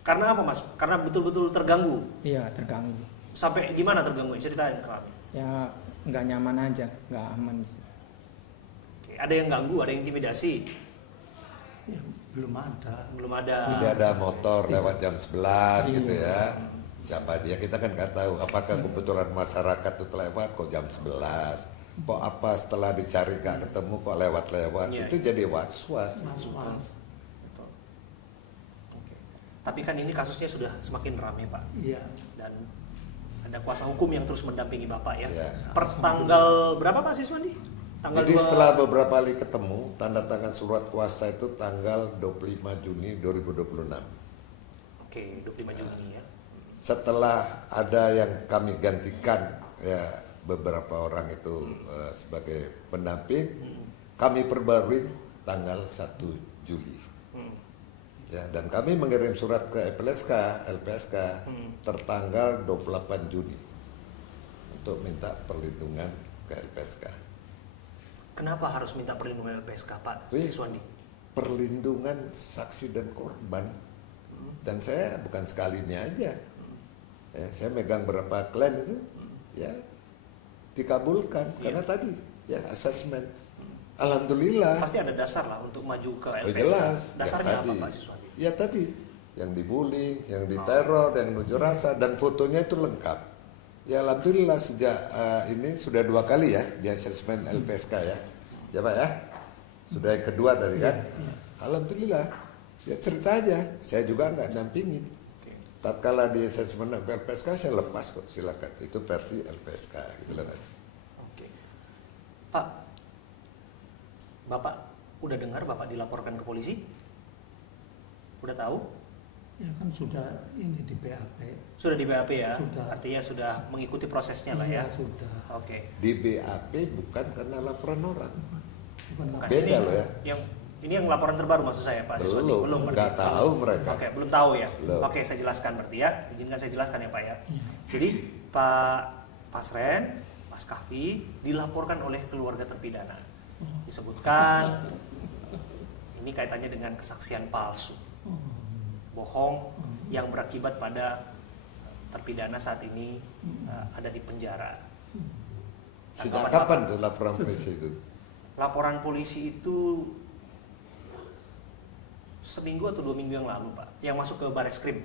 Karena apa Mas? Karena betul-betul terganggu. Iya, terganggu. Sampai gimana terganggu? Ceritain ke kami. Ya nggak nyaman aja, nggak aman di situ. Oke. Ada yang ganggu, ada yang intimidasi? Ya, belum ada. Belum ada. Tidak ada motor lewat jam 11 Iya. gitu ya. Siapa dia, kita kan nggak tahu apakah kebetulan masyarakat itu lewat kok jam 11. Kok apa setelah dicari nggak ketemu kok lewat-lewat. Iya. Itu jadi was-was. Was-was. Betul. Oke. Tapi kan ini kasusnya sudah semakin ramai Pak. Iya. Dan ada kuasa hukum yang terus mendampingi Bapak ya. Ya. Per tanggal berapa Pak Siswandi? Tanggal Jadi 2 setelah beberapa kali ketemu, tanda tangan surat kuasa itu tanggal 25 Juni 2026. Oke, 25 Juni ya. Setelah ada yang kami gantikan, ya beberapa orang itu sebagai pendamping, kami perbarui tanggal 1 Juli. Ya, dan kami mengirim surat ke LPSK tertanggal 28 Juni untuk minta perlindungan ke LPSK. Kenapa harus minta perlindungan LPSK, Pak Wih. Siswandi? Perlindungan saksi dan korban. Dan saya bukan sekali ini aja. Ya, saya megang berapa klien itu, ya dikabulkan karena tadi ya asesmen. Alhamdulillah. Pasti ada dasar lah untuk maju ke Oh, LPSK. jelas. Dasarnya Ya, apa, tadi. Pak Siswandi? Ya tadi, yang dibully, yang diteror, dan unjuk rasa, dan fotonya itu lengkap. Ya alhamdulillah sejak ini sudah 2 kali ya di asesmen LPSK ya, ya Pak ya. Sudah yang kedua tadi kan. Alhamdulillah. Ya cerita aja. Saya juga nggak dampingin. Tatkala di asesmen LPSK saya lepas kok, silakan. Itu versi LPSK gitu lah Mas. Oke. Pak, Bapak udah dengar Bapak dilaporkan ke polisi? Udah tahu? Ya kan sudah ini di BAP. Sudah di BAP ya? Sudah. Artinya sudah mengikuti prosesnya lah ya? Iya, sudah. Oke. Di BAP bukan karena laporan orang. Bukan Bukan, Beda ini loh ya. Ini yang laporan terbaru maksud saya Pak Siswandi? Belum, berarti. nggak tahu mereka. Oke, belum tahu ya? Belum. Oke, saya jelaskan berarti ya. Izinkan saya jelaskan ya Pak ya. Iya. Jadi Pak Pasren, Mas Kafi dilaporkan oleh keluarga terpidana. Disebutkan ini kaitannya dengan kesaksian palsu, bohong yang berakibat pada terpidana saat ini ada di penjara. Sejak Tanggapan kapan Bapak? tuh laporan polisi itu? Laporan polisi itu seminggu atau 2 minggu yang lalu Pak, yang masuk ke Bareskrim.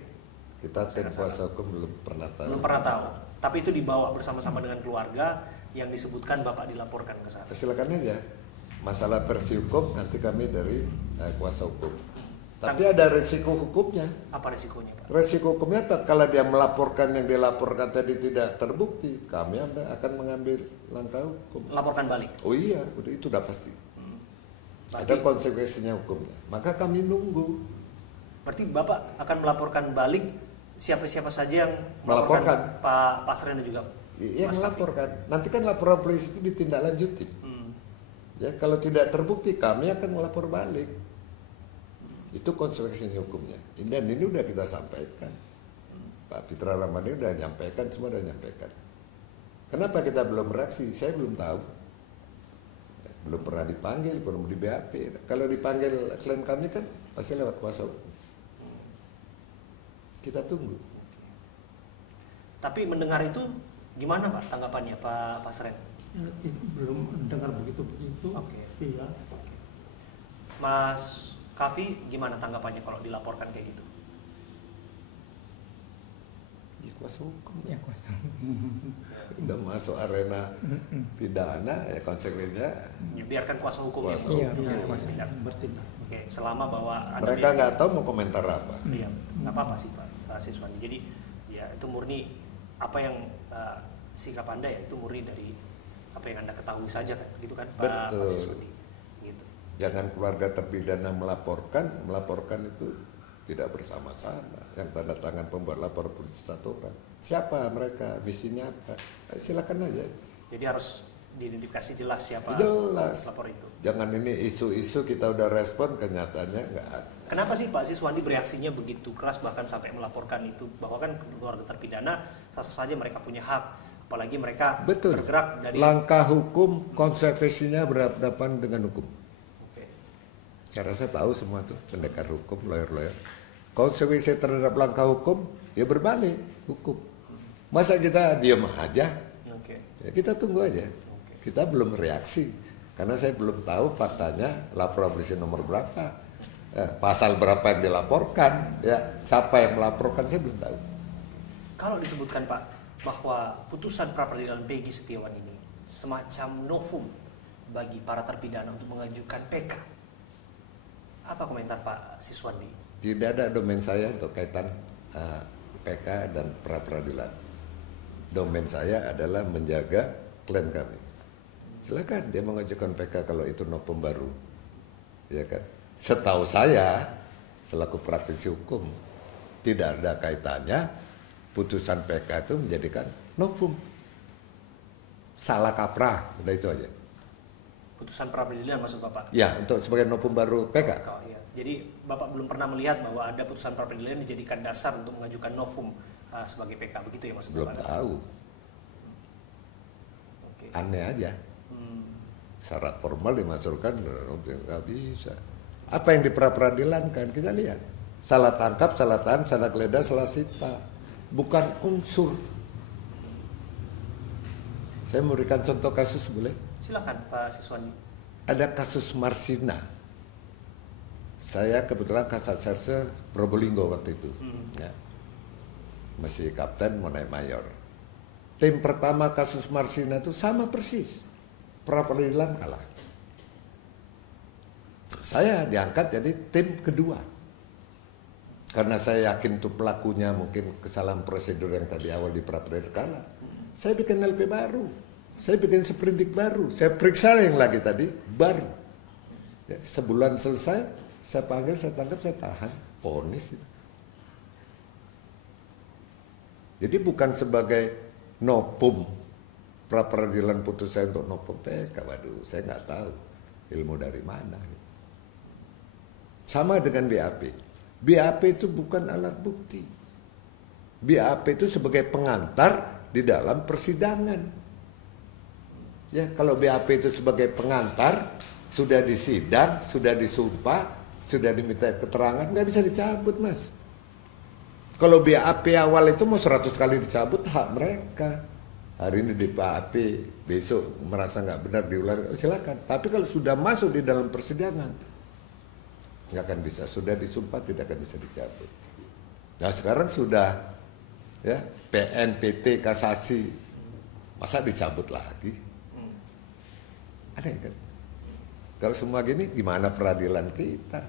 Kita tim kuasa hukum belum pernah tahu. Belum pernah tahu, tapi itu dibawa bersama-sama dengan keluarga yang disebutkan Bapak dilaporkan ke sana. Silakan aja. Masalah versi hukum nanti kami dari kuasa hukum. Tapi ada resiko hukumnya. Apa resikonya Pak? Resiko hukumnya tatkala dia melaporkan yang dilaporkan tadi tidak terbukti, kami akan mengambil langkah hukum. Laporkan balik. Oh iya, itu udah pasti. Berarti, Ada konsekuensinya hukumnya. Maka kami nunggu berarti Bapak akan melaporkan balik siapa-siapa saja yang Melaporkan. Pak Pasren dan juga yang Mas Kafi. melaporkan. Nanti kan laporan polisi itu ditindaklanjuti. Ya, kalau tidak terbukti kami akan melapor balik. Itu konsekuensinya hukumnya. Dan ini udah kita sampaikan. Pak Fitra Ramani udah nyampaikan, semua udah nyampaikan. Kenapa kita belum reaksi? Saya belum tahu. Belum pernah dipanggil, belum di BAP. Kalau dipanggil klien kami kan pasti lewat kuasa hukum. Kita tunggu. Tapi mendengar itu gimana Pak tanggapannya Pak Pasren? Ya, belum dengar begitu-begitu. Oke. Iya. Mas Kafi gimana tanggapannya kalau dilaporkan kayak gitu? Ya, kuasa hukum. Ya kuasa. Udah masuk arena pidana, ya konsekuensinya. Ya, biarkan kuasa hukum Kuasa ya. Iya, Iya, kuasa. bertindak. bertindak. Oke, selama bahwa ada Mereka nggak tahu mau komentar apa. Iya, nggak apa-apa sih Pak Siswandi. Jadi ya itu murni apa yang sikap Anda ya itu murni dari apa yang Anda ketahui saja kan, gitu kan Pak Betul. Siswandi. Gitu. Jangan keluarga terpidana melaporkan itu tidak bersama-sama. Yang tanda tangan pembuat lapor polisi 1 orang. Siapa mereka? Misinya apa? Silakan aja. Jadi harus diidentifikasi jelas siapa Jelas. lapor itu. Jangan ini isu-isu kita udah respon, kenyataannya nggak ada. Kenapa sih Pak Siswandi bereaksinya begitu keras bahkan sampai melaporkan itu, bahwa kan keluarga terpidana sah-sah saja mereka punya hak, apalagi mereka Betul. bergerak dari Langkah hukum, konsekuensinya berhadapan dengan hukum. Oke. Karena saya tahu semua tuh pendekar hukum, lawyer-lawyer. Konsekuensi terhadap langkah hukum, ya berbalik hukum. Masa kita diam aja? Oke. Ya, kita tunggu aja. Kita belum reaksi karena saya belum tahu faktanya laporan polisi nomor berapa, pasal berapa yang dilaporkan, ya siapa yang melaporkan saya belum tahu. Kalau disebutkan Pak bahwa putusan pra peradilan Peggy Setiawan ini semacam novum bagi para terpidana untuk mengajukan PK, apa komentar Pak Siswandi? Tidak ada domain saya untuk kaitan PK dan pra peradilan. Domain saya adalah menjaga klien kami. Silakan dia mengajukan PK kalau itu novum baru, ya kan? Setahu saya selaku praktisi hukum tidak ada kaitannya putusan PK itu menjadikan novum. Salah kaprah, udah itu aja. Putusan pra peradilan maksud Bapak? Ya, untuk sebagai novum baru PK. Oh, iya. Jadi Bapak belum pernah melihat bahwa ada putusan pra peradilan dijadikan dasar untuk mengajukan novum sebagai PK, begitu ya maksud Belum Bapak? tahu. Oke. Aneh aja. Syarat formal dimasukkan, nggak bisa. Apa yang di pra peradilan kan kita lihat. Salah tangkap, salah tahan, salah geledah, salah sita. Bukan unsur. Saya memberikan contoh kasus boleh? Silakan Pak Siswandi. Ada kasus Marsina. Saya kebetulan Kasat Serse Probolinggo waktu itu. Ya. Masih kapten mau naik mayor. Tim pertama kasus Marsina itu sama persis. Pra peradilan kalah. Saya diangkat jadi tim kedua. Karena saya yakin itu pelakunya mungkin kesalahan prosedur yang tadi awal di pra peradilan kalah. Saya bikin LP baru, saya bikin sprindik baru, saya periksa yang lagi tadi baru. Ya, sebulan selesai, saya panggil, saya tangkap, saya tahan, vonis. Jadi bukan sebagai novum pra peradilan putus saya untuk novum PK, waduh, saya nggak tahu ilmu dari mana. Sama dengan BAP. BAP itu bukan alat bukti. BAP itu sebagai pengantar di dalam persidangan. Ya, kalau BAP itu sebagai pengantar, sudah disidang, sudah disumpah, sudah diminta keterangan, nggak bisa dicabut, Mas. Kalau BAP awal itu mau 100 kali dicabut, hak mereka. Hari ini di BAP, besok merasa nggak benar diulangi, silakan. Tapi kalau sudah masuk di dalam persidangan, nggak akan bisa. Sudah disumpah, tidak akan bisa dicabut. Nah sekarang sudah, ya, PN, PT, kasasi, masa dicabut lagi? Aneh kan? Kalau semua gini, gimana peradilan kita?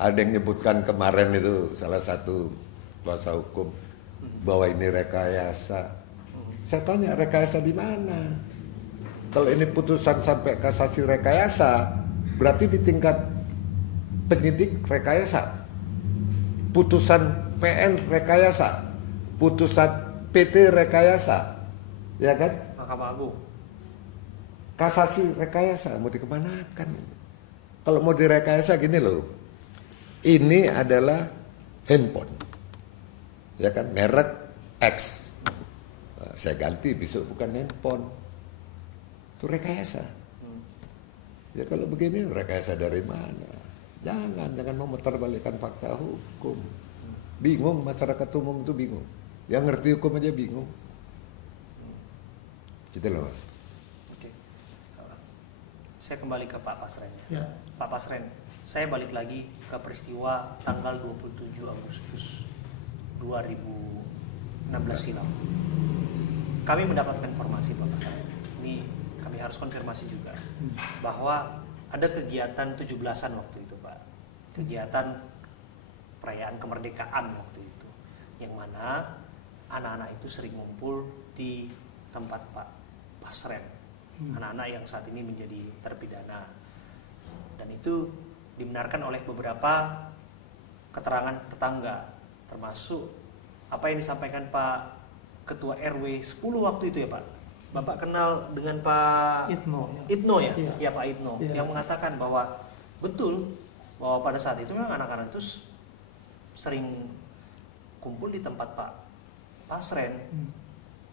Ada yang nyebutkan kemarin itu salah satu kuasa hukum bahwa ini rekayasa. Saya tanya, rekayasa di mana? Kalau ini putusan sampai kasasi rekayasa, berarti di tingkat penyidik rekayasa, putusan PN rekayasa, putusan PT rekayasa, ya kan? Mahkamah Agung. Kasasi rekayasa, mau dikemanakan? Kalau mau direkayasa gini loh, ini adalah handphone, ya kan, merek X. Nah, saya ganti besok bukan handphone, itu rekayasa. Ya kalau begini rekayasa dari mana? Jangan memutarbalikkan fakta hukum. Bingung, masyarakat umum itu bingung. Yang ngerti hukum aja bingung. Gitu loh, Mas. Oke. Saya kembali ke Pak Pasren. Ya. Pak Pasren, saya balik lagi ke peristiwa tanggal 27 Agustus 2016 silam. Kami mendapatkan informasi Pak Pasren. Ini kami harus konfirmasi juga bahwa ada kegiatan 17-an waktu itu, Pak. Kegiatan perayaan kemerdekaan waktu itu, yang mana anak-anak itu sering ngumpul di tempat Pak Pasren, anak-anak yang saat ini menjadi terpidana, dan itu dibenarkan oleh beberapa keterangan tetangga, termasuk apa yang disampaikan Pak Ketua RW 10 waktu itu ya Pak. Bapak kenal dengan Pak Itno, ya. Itno ya? Iya. Ya Pak Itno, Iya. yang mengatakan bahwa betul bahwa pada saat itu memang anak-anak itu sering kumpul di tempat Pak Pasren.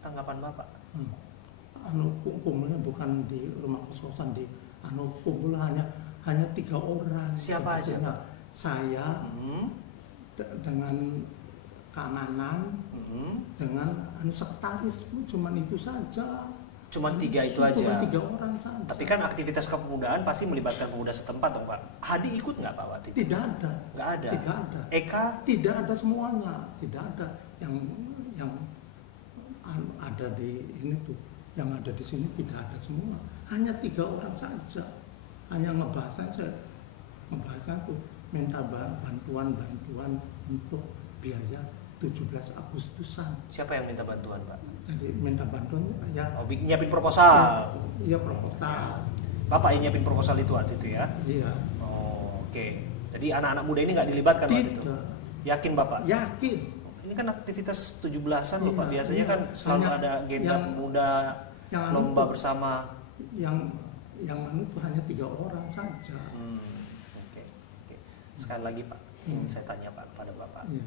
Tanggapan Bapak? Kumpulnya bukan di rumah kos-kosan, di kumpul hanya 3 orang. Siapa aja, Sebetulnya. Pak? Saya dengan keamanan, dengan sekretaris, cuman itu saja. Cuman 3 itu aja. Cuma 3 orang saja. Tapi kan aktivitas kepemudaan pasti melibatkan pemuda setempat dong Pak. Hadi ikut nggak Pak waktu itu? Tidak ada. Nggak ada. Tidak ada. Eka? Tidak ada semuanya. Tidak ada yang ada di ini tuh. Yang ada di sini tidak ada semua. Hanya 3 orang saja. Hanya ngebahas saja. Ngebahasnya tuh minta bantuan untuk biaya 17 Agustusan. Siapa yang minta bantuan, Pak? Jadi minta bantuan ya. Oh, nyiapin proposal. Iya proposal. Bapak yang nyiapin proposal itu waktu itu ya? Iya. Oh, oke. Jadi anak-anak muda ini nggak dilibatkan waktu itu? Tidak. Yakin Bapak? Yakin. Ini kan aktivitas 17-an Iya, Bapak. Biasanya iya. kan selalu Hanya ada agenda yang- muda, yang lomba anu- bersama. Yang itu hanya 3 orang saja. Oke. Sekali lagi Pak, ingin saya tanya Pak kepada Bapak. Iya.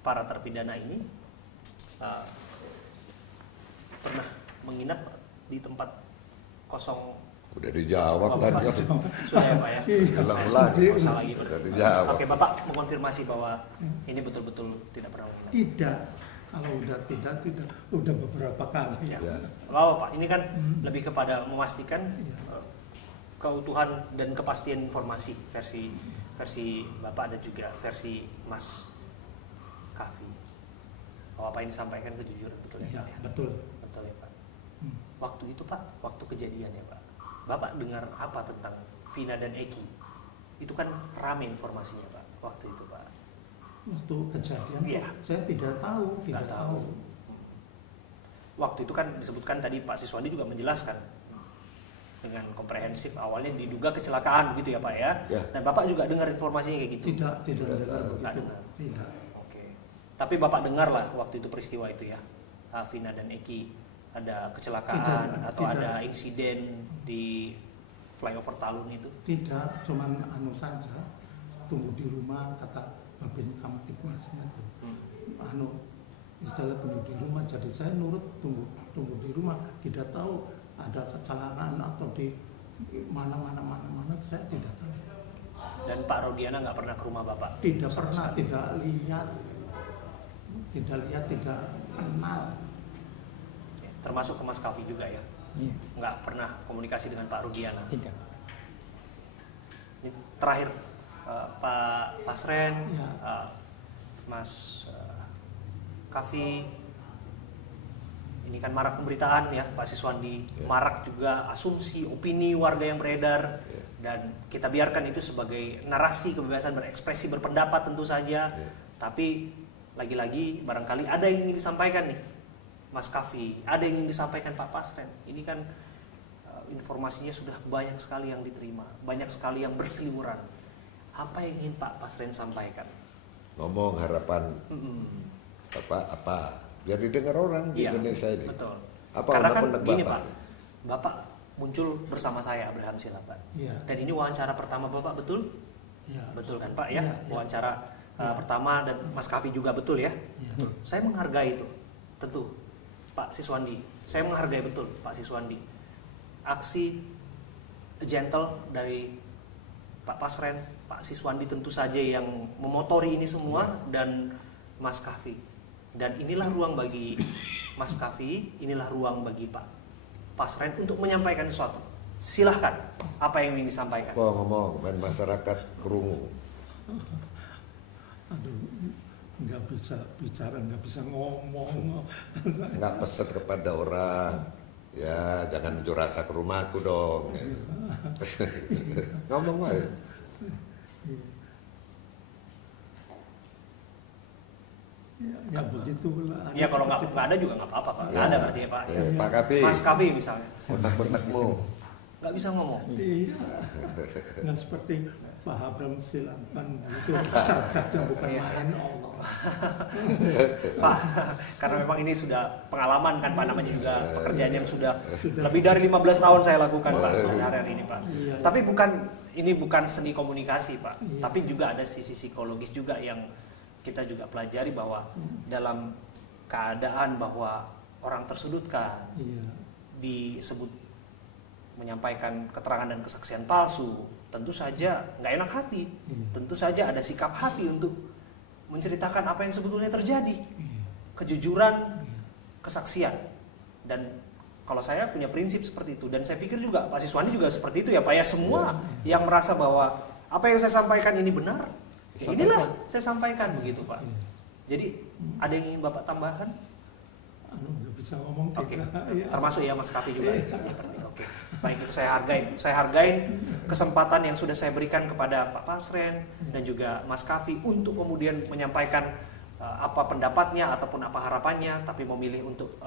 Para terpidana ini pernah menginap di tempat kosong? Udah dijawab tadi kan. Sudah ya Pak ya? Ulang Oke, lagi. nggak usah lagi. Udah dijawab. Oke, Bapak mengonfirmasi bahwa ini betul-betul tidak pernah menginap. Tidak. Kalau udah tidak, udah beberapa kali. Ya. Ya. Wow, Pak, ini kan lebih kepada memastikan Iya. keutuhan dan kepastian informasi versi Bapak dan juga versi Mas Kafi. Bahwa apa yang disampaikan kejujuran, betul ya Iya, Pak? Ya? betul. Betul ya Pak. Hmm. Waktu itu Pak, waktu kejadian ya Pak, Bapak dengar apa tentang Vina dan Eki? Itu kan rame informasinya Pak, waktu itu Pak. Waktu kejadian Iya. saya tidak tahu, Nggak tahu. Waktu itu kan disebutkan tadi Pak Siswandi juga menjelaskan dengan komprehensif, awalnya diduga kecelakaan gitu ya Pak ya. Ya. Dan Bapak juga dengar informasinya kayak gitu. Tidak dengar Nggak begitu. dengar. Tidak. Oke. Tapi Bapak dengar lah waktu itu peristiwa itu ya. Vina dan Eki ada kecelakaan atau tidak. ada insiden di flyover Talun itu. Tidak, cuman anu saja. Tunggu di rumah kata Babin Kamtipmasnya tuh. Anu istilah tunggu di rumah, jadi saya nurut tunggu di rumah. Tidak tahu ada kecelakaan atau di mana saya tidak tahu. Dan Pak Rodiana nggak pernah ke rumah Bapak? Tidak Sama pernah, sekali. tidak kenal. Ya, termasuk ke Mas Kafi juga ya? Iya. Nggak pernah komunikasi dengan Pak Rodiana? Tidak. Ini terakhir, Pak Pasren, Ya. Mas Kafi, ini kan marak pemberitaan ya Pak Siswandi, Ya. marak juga asumsi, opini warga yang beredar, Ya. dan kita biarkan itu sebagai narasi kebebasan berekspresi, berpendapat tentu saja, Ya. tapi lagi-lagi barangkali ada yang ingin disampaikan nih Mas Kafi, ada yang ingin disampaikan Pak Pasren. Ini kan informasinya sudah banyak sekali yang diterima, banyak sekali yang berseliweran. Apa yang ingin Pak Pasren sampaikan? Ngomong harapan Bapak apa? Biar didengar orang di Iya, Indonesia ini. betul. Apa Karena kan unek-unek gini Bapak? Pak, Bapak muncul bersama saya Abraham Silaban. Iya. Dan ini wawancara pertama Bapak, betul? Iya. Betul kan Pak ya? Iya, iya. Wawancara pertama, dan Mas Kafi juga betul ya? Iya. Saya menghargai itu, tentu Pak Siswandi. Saya menghargai betul Pak Siswandi. Aksi gentle dari Pak Pasren, Pak Siswandi tentu saja yang memotori ini semua, dan Mas Kafi. Dan inilah ruang bagi Mas Kafi, inilah ruang bagi Pak Pasren untuk menyampaikan sesuatu. Silahkan, apa yang ingin disampaikan? Ngomong, main masyarakat kerungu. Aduh, nggak bisa bicara, nggak bisa ngomong. Nggak peset kepada orang. Ya, jangan unjuk rasa ke rumahku dong. Ngomong aja. Ya begitulah. Ya kalau nggak ada juga nggak apa-apa Pak. Nggak ada berarti ya Pak. Pak Kapi, Mas Kafi misalnya, unek-unekmu. nggak bisa ngomong. Iya. Nggak seperti Pak Abraham Silaban itu cerdasnya bukan Iya. main Allah. Pak, karena memang ini sudah pengalaman kan Pak, namanya juga pekerjaan yang sudah lebih dari 15 tahun saya lakukan Pak sehari-hari ini Pak. Iya. Tapi ini bukan seni komunikasi Pak, Iya. tapi juga ada sisi psikologis juga yang kita juga pelajari, bahwa dalam keadaan bahwa orang tersudutkan, Iya. disebut menyampaikan keterangan dan kesaksian palsu, tentu saja nggak enak hati, Iya. tentu saja ada sikap hati untuk menceritakan apa yang sebetulnya terjadi, Iya. kejujuran, kesaksian. Dan kalau saya punya prinsip seperti itu, dan saya pikir juga Pak Siswandi juga seperti itu ya Pak ya, semua yang merasa bahwa apa yang saya sampaikan ini benar, ya inilah saya sampaikan begitu Pak. Iya. Jadi ada yang ingin Bapak tambahkan? nggak bisa ngomong Oke, kita. Ya. termasuk ya Mas Kavi juga. Oke, baik, itu saya hargain. Saya hargain kesempatan yang sudah saya berikan kepada Pak Pasren dan juga Mas Kavi untuk kemudian menyampaikan apa pendapatnya ataupun apa harapannya, tapi memilih untuk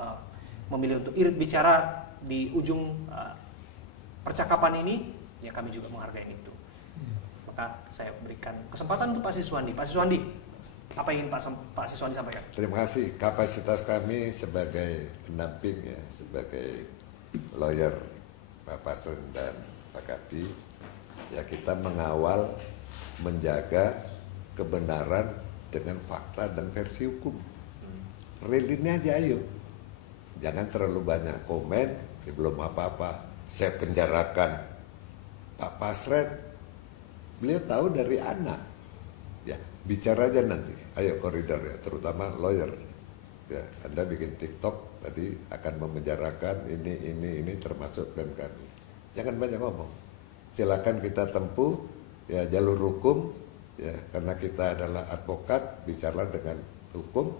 irit bicara di ujung percakapan ini, ya kami juga menghargai itu. Maka saya berikan kesempatan untuk Pak Siswandi. Pak Siswandi, apa yang ingin Pak Siswandi sampaikan? Terima kasih. Kapasitas kami sebagai pendamping ya, sebagai lawyer Pak Pasren dan Pak Kavi, ya kita mengawal, menjaga kebenaran dengan fakta dan versi hukum. Real ini aja ayo. Jangan terlalu banyak komen, ya belum apa-apa. Saya penjarakan Pak Pasren, beliau tahu dari anak. Ya, bicara aja nanti. Ayo koridor ya, terutama lawyer. Ya, Anda bikin TikTok tadi akan memenjarakan ini termasuk dan kami. Jangan banyak ngomong. Silakan kita tempuh ya jalur hukum ya, karena kita adalah advokat, bicara dengan hukum,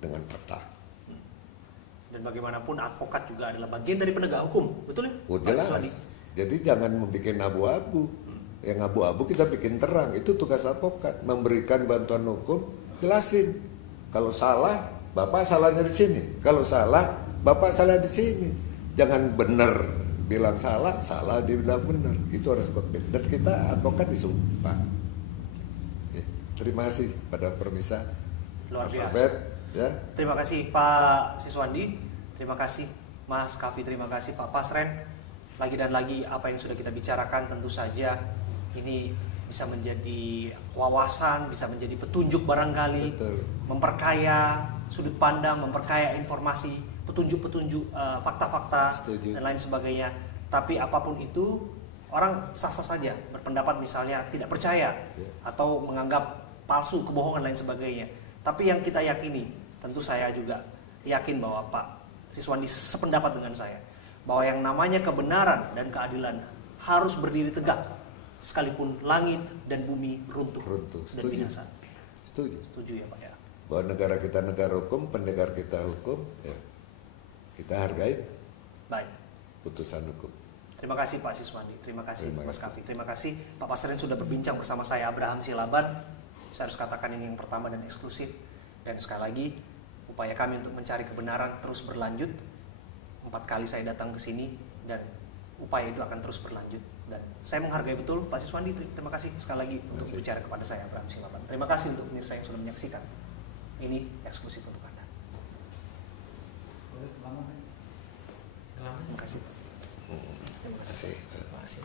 dengan fakta. Dan bagaimanapun advokat juga adalah bagian dari penegak hukum, betul ya? Oh, Pak jelas. Siswandi? Jadi jangan membuat abu-abu. Yang abu-abu kita bikin terang. Itu tugas advokat, memberikan bantuan hukum, jelasin. Kalau salah, Bapak salahnya di sini. Kalau salah, Bapak salah di sini. Jangan benar bilang salah, salah dibilang benar. Itu harus komit. Dan kita advokat disumpah. Oke. Terima kasih pada permisa. Luar Mas biasa. Abed, ya. Terima kasih Pak Siswandi, terima kasih Mas Kavi, terima kasih Pak Pasren. Lagi dan lagi apa yang sudah kita bicarakan tentu saja ini bisa menjadi wawasan, bisa menjadi petunjuk barangkali, Betul. memperkaya sudut pandang, memperkaya informasi, petunjuk-petunjuk, fakta-fakta Setuju. dan lain sebagainya. Tapi apapun itu, orang sah-sah saja berpendapat misalnya tidak percaya Ya. atau menganggap palsu, kebohongan lain sebagainya. Tapi yang kita yakini, tentu saya juga yakin bahwa Pak Siswandi sependapat dengan saya, bahwa yang namanya kebenaran dan keadilan harus berdiri tegak sekalipun langit dan bumi runtuh, Runtuh. dan Setuju. binasa. Setuju. Setuju ya Pak ya? Bahwa negara kita negara hukum, pendengar kita hukum, ya kita hargai Baik. putusan hukum. Terima kasih Pak Siswandi, terima kasih Terima Mas kasih. Kavi, terima kasih Pak Pasren sudah berbincang bersama saya, Abraham Silaban. Saya harus katakan ini yang pertama dan eksklusif. Dan sekali lagi, upaya kami untuk mencari kebenaran terus berlanjut. 4 kali saya datang ke sini dan upaya itu akan terus berlanjut. Dan saya menghargai betul Pak Siswandi, terima kasih sekali lagi untuk kasih. bicara kepada saya, Abraham Silaban. Terima kasih untuk pemirsa yang sudah menyaksikan. Ini eksklusif untuk Anda. Terima kasih. Terima kasih. Terima kasih. Terima kasih.